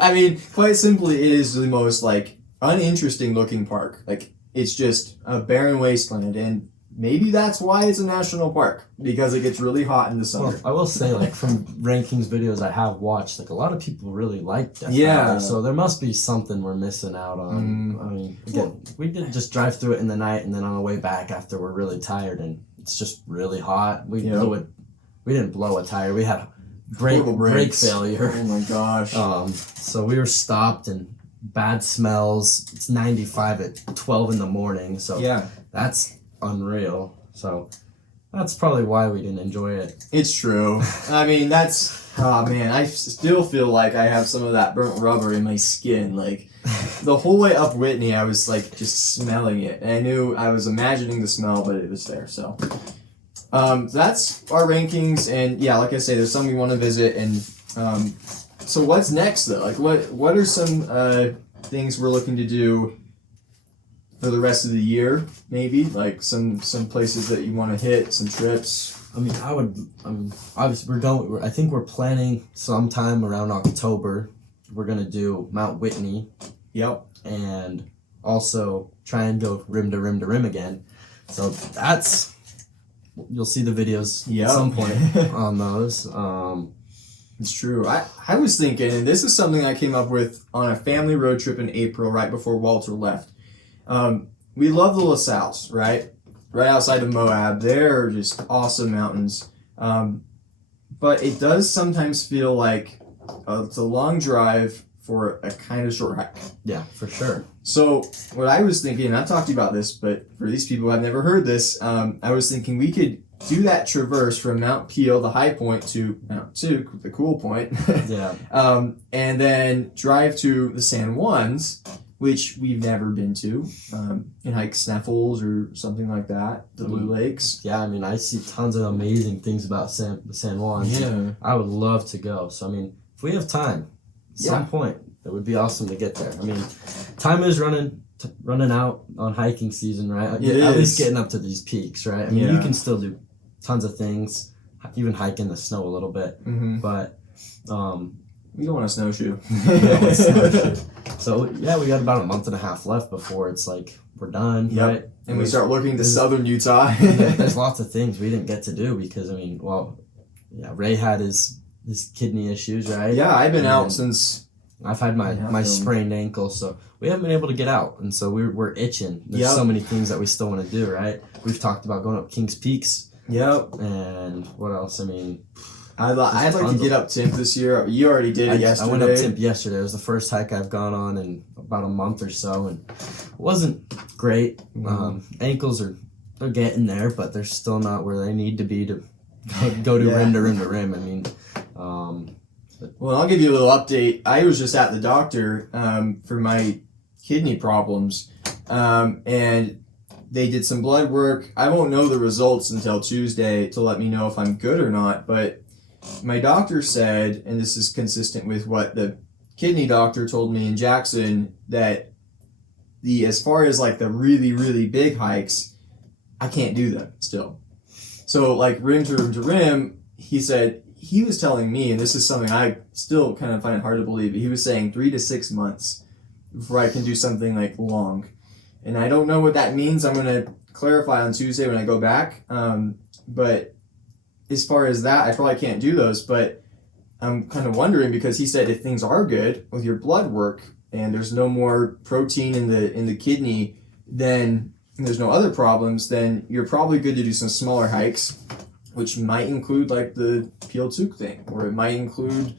I mean, quite simply, it is the most, like, uninteresting looking park. Like, it's just a barren wasteland, and maybe that's why it's a national park, because it gets really hot in the summer. Well, I will say, like, from rankings videos I have watched, like, a lot of people really like Death Valley, so there must be something we're missing out on. I mean, again, we did just drive through it in the night, and then on the way back after we're really tired, and it's just really hot. We didn't blow a tire. We had brake failure. Oh my gosh. So we were stopped, and bad smells. It's 95 at 12 in the morning, so yeah, that's unreal. So that's probably why we didn't enjoy it. It's true. I mean, oh man, I still feel like I have some of that burnt rubber in my skin. Like, the whole way up Whitney, I was like just smelling it, and I knew I was imagining the smell, but it was there. So that's our rankings, and yeah, like I say, there's some we want to visit. And so what's next though? Like, what are some things we're looking to do for the rest of the year? Maybe like some places that you want to hit, some trips. I mean, obviously I think we're planning sometime around October. We're gonna do Mount Whitney. Yep. And also try and go rim to rim to rim again. So you'll see the videos at some point on those. It's true. I was thinking, and this is something I came up with on a family road trip in April, right before Walter left. We love the LaSalle's, right outside of Moab. They're just awesome mountains. But it does sometimes feel like it's a long drive for a kind of short hike. Yeah, for sure. So what I was thinking, and I've talked to you about this, but for these people who have never heard this, I was thinking we could do that traverse from Mount Peel, the high point, to Mount Tuque, the cool point. Yeah. And then drive to the San Juans, which we've never been to, and hike Sneffels or something like that, the Blue Lakes. Yeah, I mean, I see tons of amazing things about the San Juans. Yeah. I would love to go. So, I mean, if we have time, at some point, it would be awesome to get there. I mean, time is running out on hiking season, right? At least getting up to these peaks, right? I mean, you can still do tons of things, even hike in the snow a little bit, but we don't want to snowshoe. So yeah, we got about a month and a half left before it's like we're done, right? And we start looking to southern Utah. There's lots of things we didn't get to do because Ray had his kidney issues, right? Yeah, I've been out since. I've had my sprained ankle, so we haven't been able to get out, and so we're itching. There's so many things that we still want to do, right? We've talked about going up Kings Peaks. Yep. And what else? I mean, I'd like to get up Timp this year. You already did it yesterday. I went up Timp yesterday. It was the first hike I've gone on in about a month or so, and it wasn't great. Ankles they're getting there, but they're still not where they need to be to go to rim to rim to rim. I mean, well, I'll give you a little update. I was just at the doctor for my kidney problems, and they did some blood work. I won't know the results until Tuesday to let me know if I'm good or not, but my doctor said, and this is consistent with what the kidney doctor told me in Jackson, that as far as like the really, really big hikes, I can't do them still. So like rim to rim to rim, he said he was telling me, and this is something I still kind of find it hard to believe, but he was saying 3 to 6 months before I can do something like long. And I don't know what that means. I'm going to clarify on Tuesday when I go back. But as far as that, I probably can't do those. But I'm kind of wondering, because he said if things are good with your blood work and there's no more protein in the kidney, then and there's no other problems, then you're probably good to do some smaller hikes, which might include like the Piehlzug thing, or it might include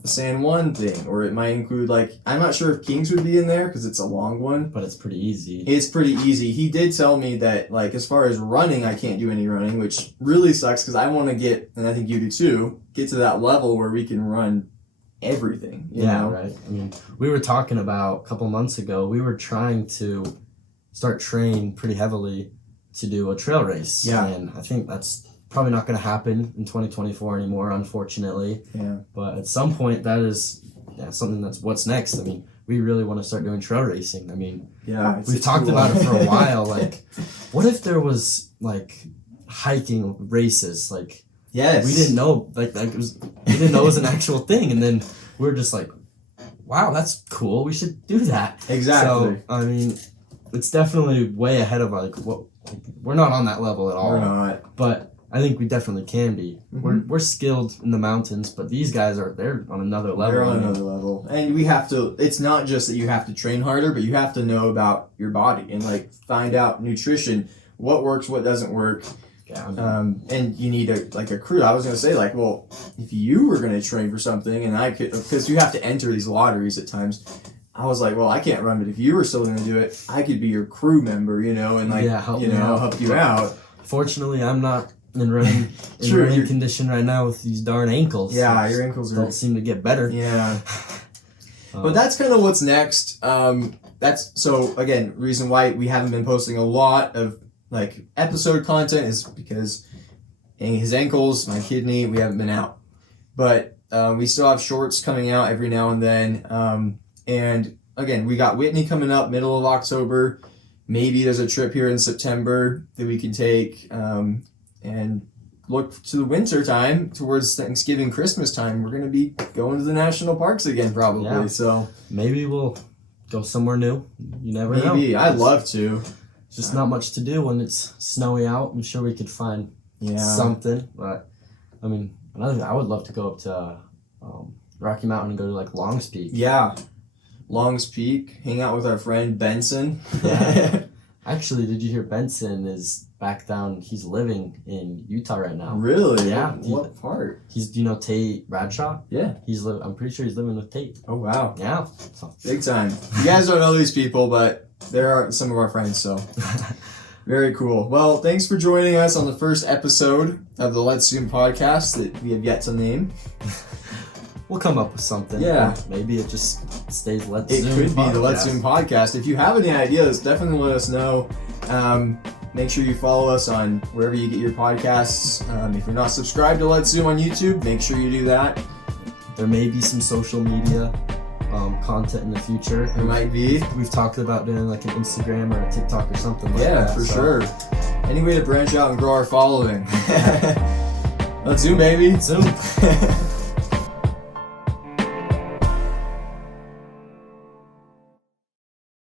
the San Juan thing, or it might include like, I'm not sure if Kings would be in there because it's a long one. But it's pretty easy. It's pretty easy. He did tell me that like as far as running, I can't do any running, which really sucks because I want to get, and I think you do too, get to that level where we can run everything. You know? Right. I mean, we were talking about a couple months ago, we were trying to start training pretty heavily to do a trail race. Yeah. And I think that's probably not going to happen in 2024 anymore, unfortunately. Yeah. But at some point, that is something that's what's next. I mean, we really want to start doing trail racing. I mean, Yeah. we've talked about it for a while. Like, what if there was like hiking races? Like, Yes. we didn't know we didn't know it was an actual thing, and then we were just like, wow, that's cool. We should do that. Exactly. So I mean, it's definitely way ahead of we're not on that level at all. We're not. But I think we definitely can be. Mhm. We're skilled in the mountains, but these guys they're on another level. They're on another level. And we have to, it's not just that you have to train harder, but you have to know about your body and like find out nutrition, what works, what doesn't work. Yeah, I mean, And you need a crew. I was going to say like, well, if you were going to train for something and I could, because you have to enter these lotteries at times. I was like, well, I can't run, but if you were still going to do it, I could be your crew member, you know, and like, help you out. Fortunately, I'm not in running True, you're- condition right now with these darn ankles. Yeah, your ankles are. don't seem to get better. Yeah. But that's kind of what's next. That's so again, reason why we haven't been posting a lot of like episode content is because his ankles, my kidney, we haven't been out. But we still have shorts coming out every now and then. And again, we got Whitney coming up middle of October. Maybe there's a trip here in September that we can take and look to the winter time towards Thanksgiving, Christmas time. We're going to be going to the national parks again probably. Yeah. So maybe we'll go somewhere new. You never know. maybe. I'd love to. It's just not much to do when it's snowy out. I'm sure we could find something. But I mean, another thing, I would love to go up to Rocky Mountain and go to like Longs Peak. Yeah. Longs Peak, hang out with our friend Benson. Yeah. Actually, did you hear Benson is back down? He's living in Utah right now. Really? Yeah. What part? He's, do you know Tate Bradshaw? Yeah. I'm pretty sure he's living with Tate. Oh, wow. Yeah. So. Big time. You guys don't know these people, but there are some of our friends, so very cool. Well, thanks for joining us on the first episode of the Let's Zoom podcast that we have yet to name. We'll come up with something. Yeah. Maybe it just stays Let's It Zoom could be the podcast. Let's Zoom podcast. If you have any ideas, definitely let us know. Make sure you follow us on wherever you get your podcasts. If you're not subscribed to Let's Zoom on YouTube, make sure you do that. There may be some social media content in the future. It might be. We've talked about doing like an Instagram or a TikTok or something like Yeah, that. for so. sure. Any way to branch out and grow our following. Let's Zoom, baby. Zoom.